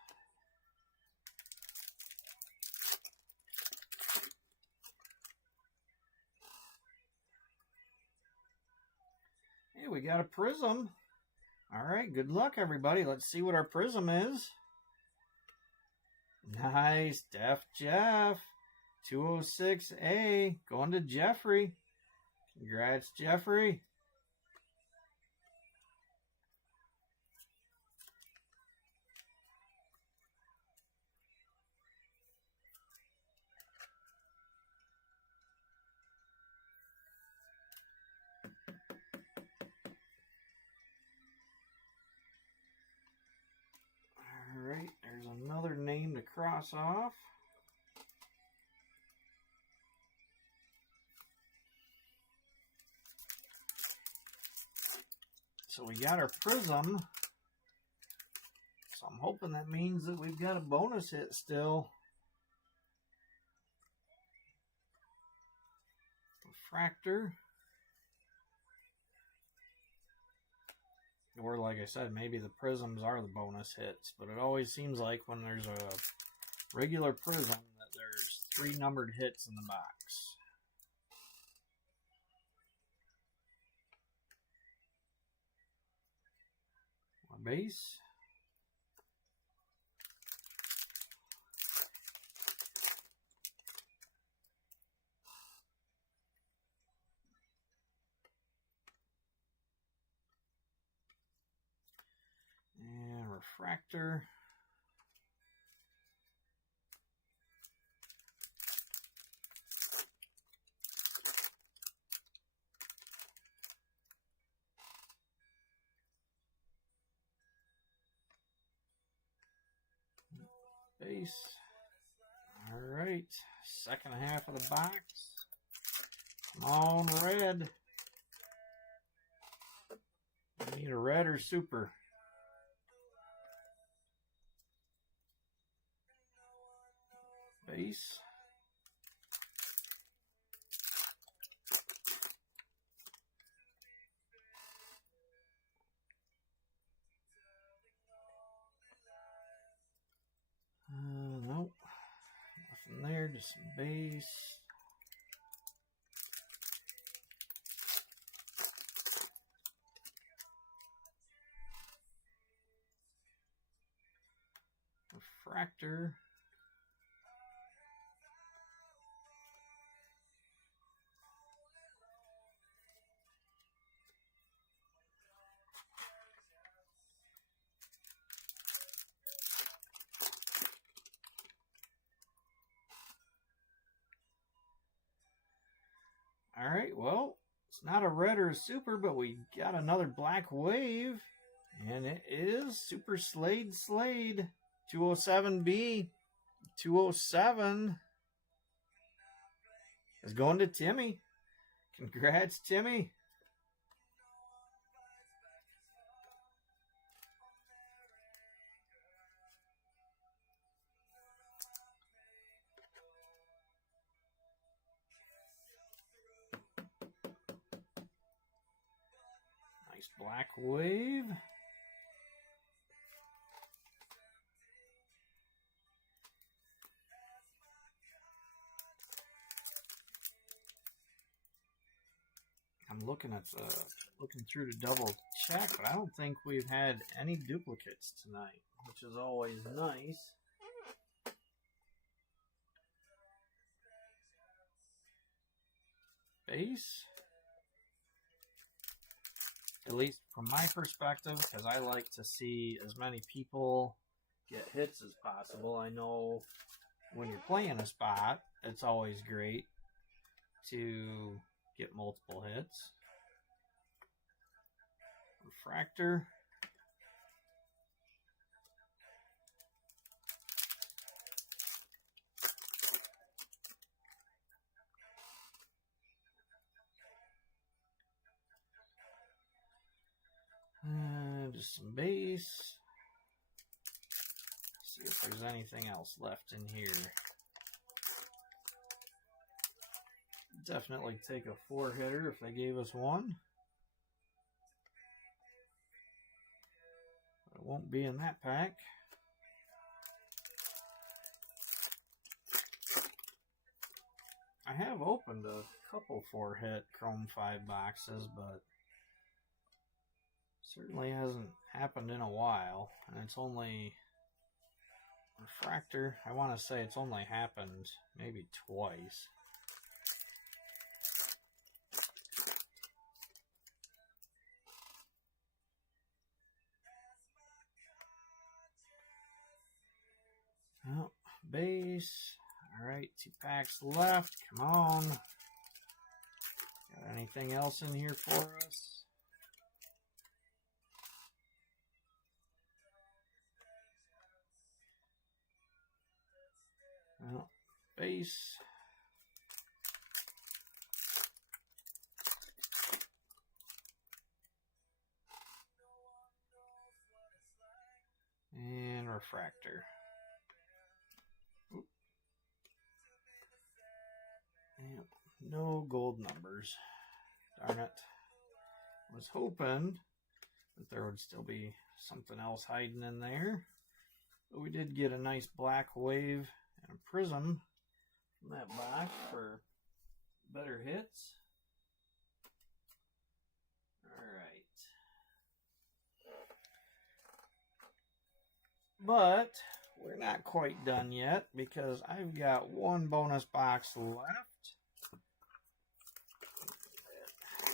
Hey, we got a prism. All right, good luck, everybody. Let's see what our prism is. Nice, Def Jeff. 206A, going to Jeffrey. Congrats, Jeffrey. All right, there's another name to cross off. So we got our prism. So I'm hoping that means that we've got a bonus hit still. Refractor. Or like I said, maybe the prisms are the bonus hits. But it always seems like when there's a regular prism that there's 3 numbered hits in the box. More base. refractor. Base. All right, second half of the box. Come on, red. I need a red or super. Base. Nope. Nothing there, just some base. Refractor. All right, well, it's not a red or a super, but we got another black wave, and it is Super Slade 207B. 207 is going to Timmy. Congrats, Timmy. Nice black wave. I'm looking through to double check, but I don't think we've had any duplicates tonight, which is always nice. Base. At least from my perspective, because I like to see as many people get hits as possible. I know when you're playing a spot, it's always great to get multiple hits. Refractor. Just some base. See if there's anything else left in here. Definitely take a 4-hitter if they gave us one. It won't be in that pack. I have opened a couple 4-hit Chrome 5 boxes, but certainly hasn't happened in a while. And it's only refractor. I want to say it's only happened maybe twice. Oh, base. All right, 2 packs left. Come on. Got anything else in here for us? Well, base. And refractor. Yep, no gold numbers. Darn it. Was hoping that there would still be something else hiding in there. But we did get a nice black wave and a prism from that box for better hits. Alright. But we're not quite done yet because I've got one bonus box left.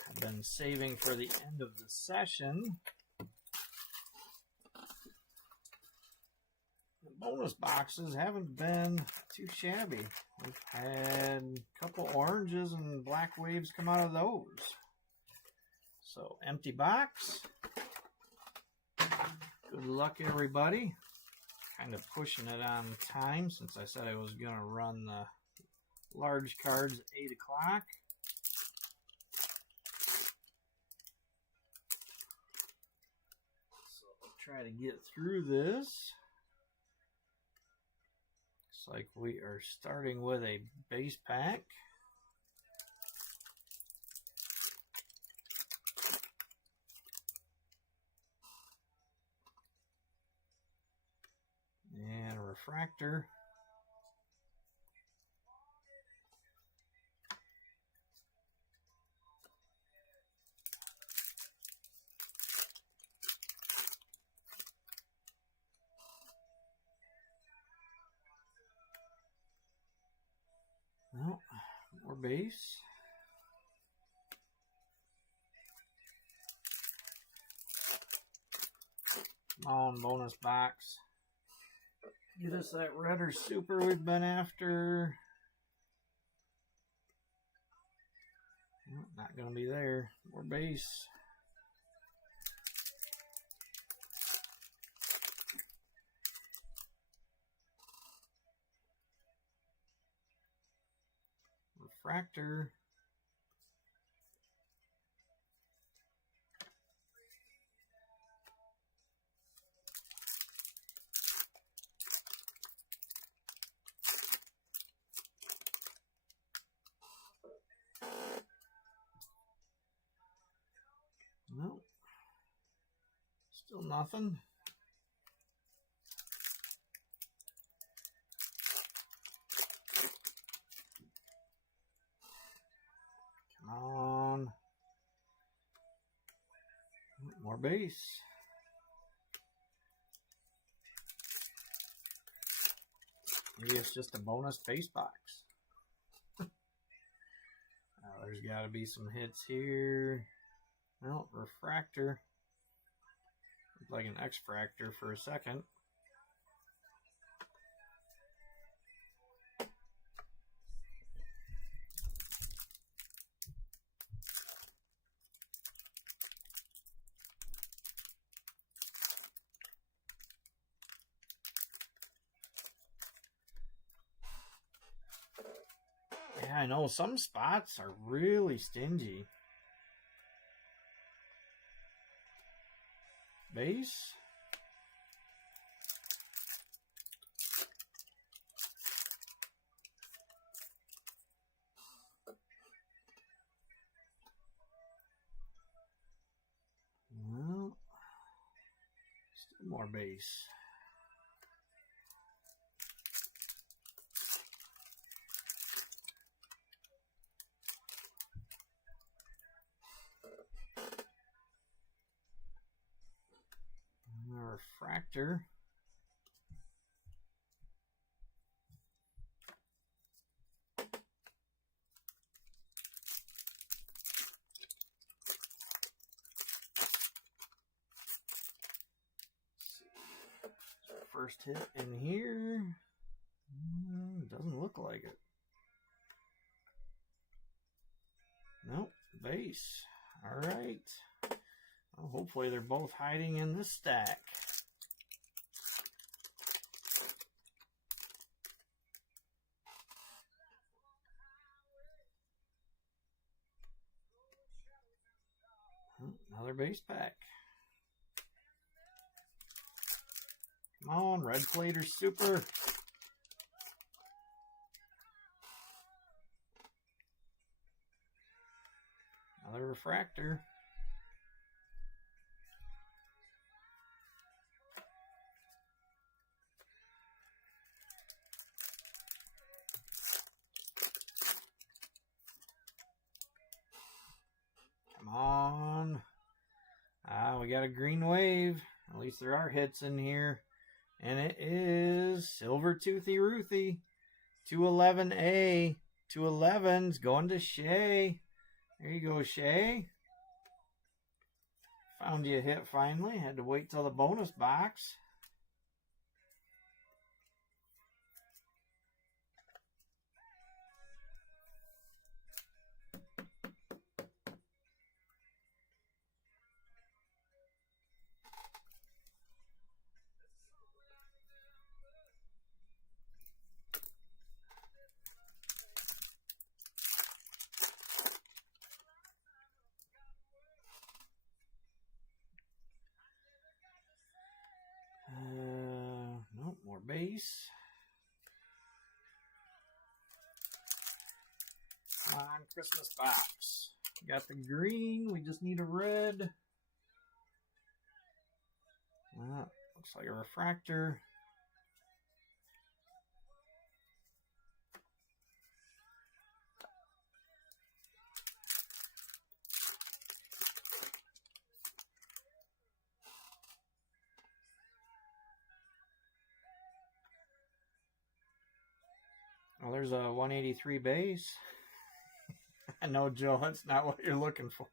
I've been saving for the end of the session. bonus boxes haven't been too shabby. We've had a couple oranges and black waves come out of those. So, empty box. Good luck, everybody. Kind of pushing it on time since I said I was going to run the large cards at 8 o'clock. So, I'll try to get through this. Looks like we are starting with a base pack. And a refractor. No, more base. Come on, bonus box. Get us that red or super we've been after. Nope, not going to be there. More base. Refractor. Nope. Still nothing. Come on. More base. Maybe it's just a bonus base box. There's got to be some hits here. Well, refractor. Looked like an X-fractor for a second. Yeah, I know some spots are really stingy. Base. Well, still more base. Refractor. First hit in here. Doesn't look like it. Nope, base. All right. Well, hopefully they're both hiding in this stack. Another base pack. Come on, red plate or super. Another refractor. Come on. We got a green wave. At least there are hits in here. And it is Silver Toothy Ruthie. 211A. 211's going to Shay. There you go, Shay. Found you a hit finally. Had to wait till the bonus box. base. Come on, Christmas box. Got the green. We just need a red. Looks like a refractor. Well, there's a 183 base. I know, Joe, that's not what you're looking for.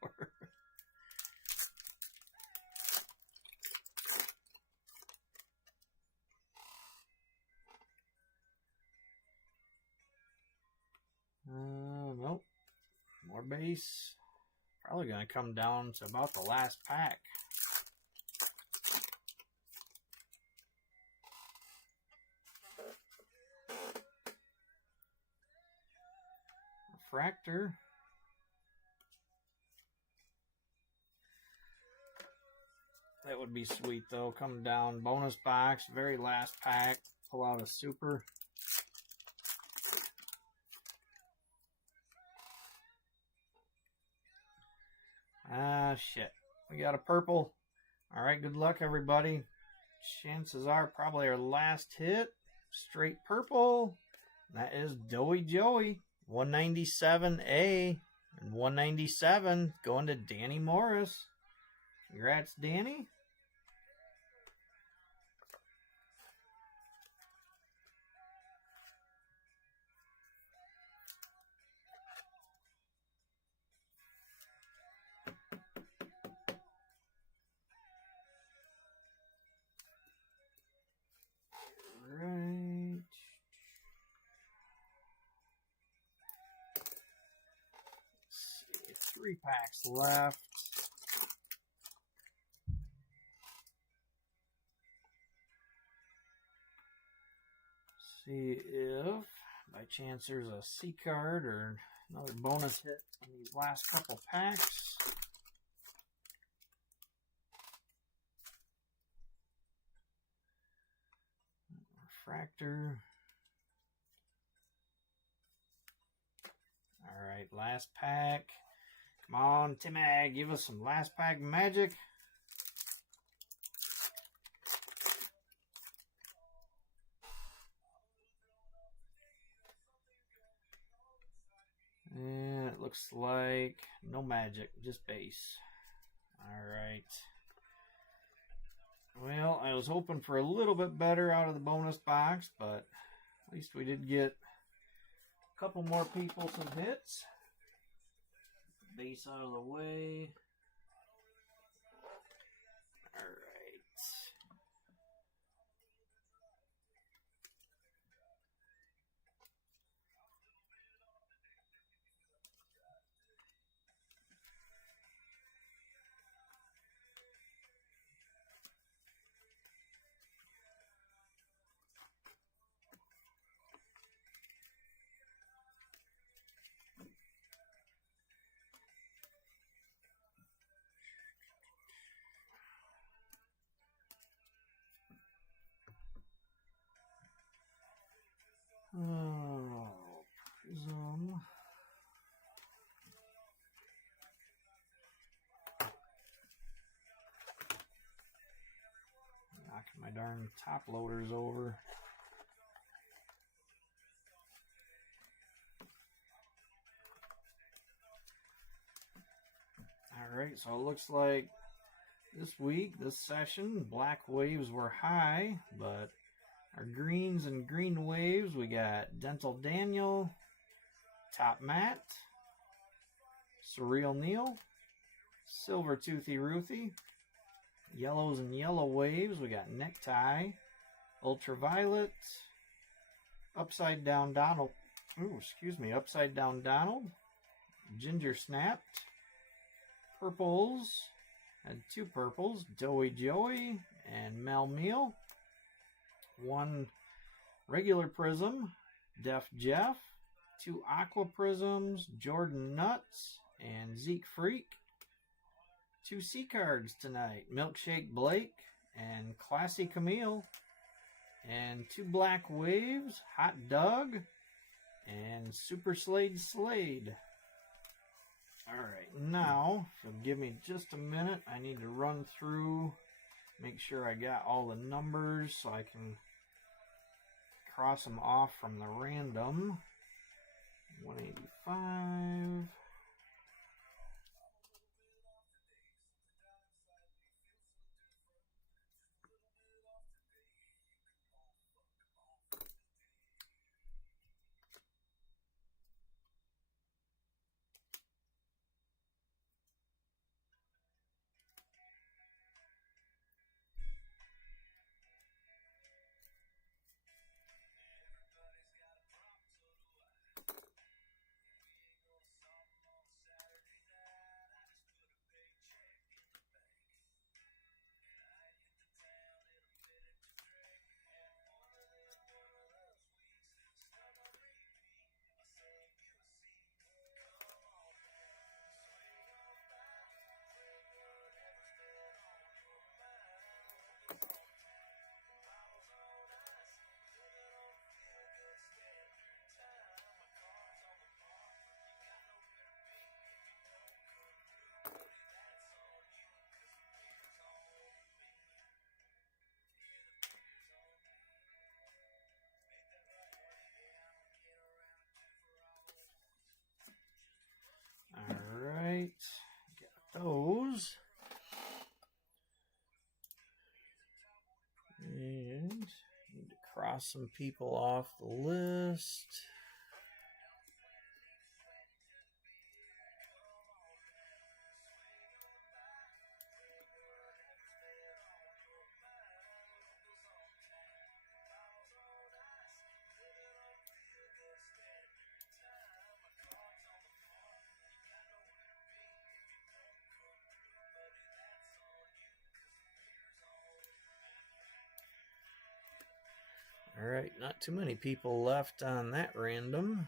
Nope. More base. Probably going to come down to about the last pack. Refractor. That would be sweet, though. Come down. Bonus box. Very last pack. Pull out a super. Shit. We got a purple. Alright, good luck, everybody. Chances are probably our last hit. Straight purple. That is Doughy Joey. 197A. And 197 going to Danny Morris. Congrats, Danny. Right. Let's see, 3 packs left. See if by chance there's a C card or another bonus hit in these last couple packs. Refractor. Alright, last pack. Come on, Timmy, give us some last pack magic. And it looks like no magic, just base. Alright. Well, I was hoping for a little bit better out of the bonus box, but at least we did get a couple more people some hits. Base out of the way. Alright. Oh, Prism. Knocking my darn top loaders over. Alright, so it looks like this week, this session, black waves were high, but our greens and green waves, we got Dental Daniel, Top Matt, Surreal Neil, Silver Toothy Ruthie. Yellows and yellow waves, we got Necktie, Ultraviolet, Upside Down Donald, Upside Down Donald, Ginger Snapped, purples, had 2 purples, Doughy Joey and Mel Meal, 1 regular prism, Def Jeff, 2 aqua prisms, Jordan Nuts and Zeke Freak, 2 C cards tonight, Milkshake Blake and Classy Camille. And 2 black waves, Hot Doug, and Super Slade. Alright, now, if you'll give me just a minute, I need to run through, make sure I got all the numbers so I can cross them off from the random. 185. Alright, got those. And need to cross some people off the list. Alright, not too many people left on that random.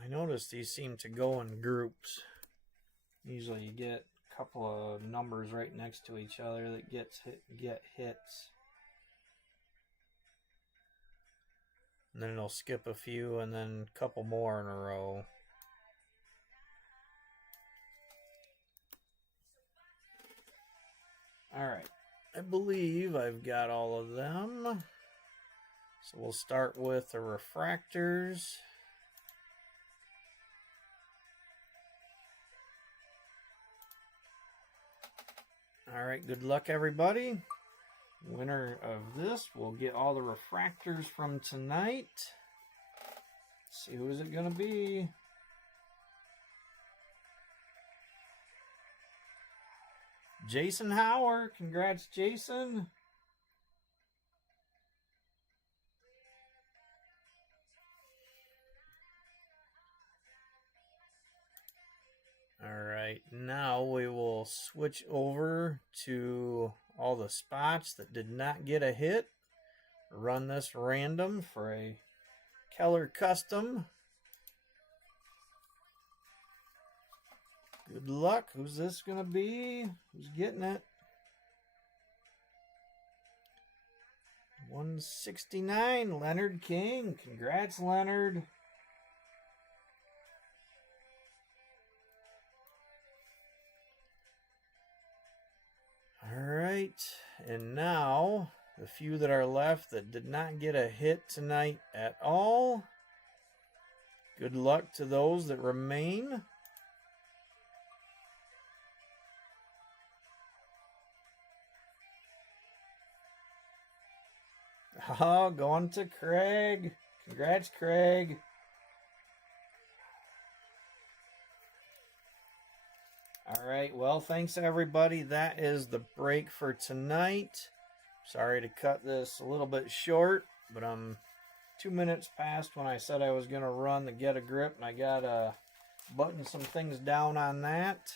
I noticed these seem to go in groups. Usually you get a couple of numbers right next to each other that get hits. And then it'll skip a few and then a couple more in a row. Alright, I believe I've got all of them. So we'll start with the refractors. Alright, good luck everybody. Winner of this will get all the refractors from tonight. Let's see, who is it going to be? Jason Hauer. Congrats, Jason. All right, now we will switch over to all the spots that did not get a hit. Run this random for a Keller Custom. Good luck. Who's this going to be? Who's getting it? 169, Leonard King. Congrats, Leonard. All right, and now the few that are left that did not get a hit tonight at all. Good luck to those that remain. Oh, going to Craig. Congrats, Craig. All right, well, thanks everybody. That is the break for tonight. Sorry to cut this a little bit short, but I'm 2 minutes past when I said I was going to run the Get a Grip, and I got to button some things down on that.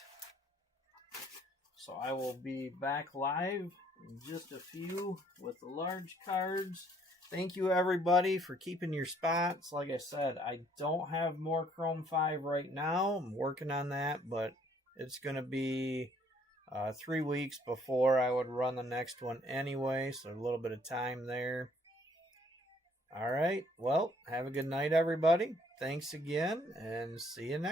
So I will be back live in just a few with the large cards. Thank you everybody for keeping your spots. Like I said, I don't have more Chrome 5 right now. I'm working on that, but it's going to be 3 weeks before I would run the next one anyway, so a little bit of time there. All right, well, have a good night, everybody. Thanks again, and see you next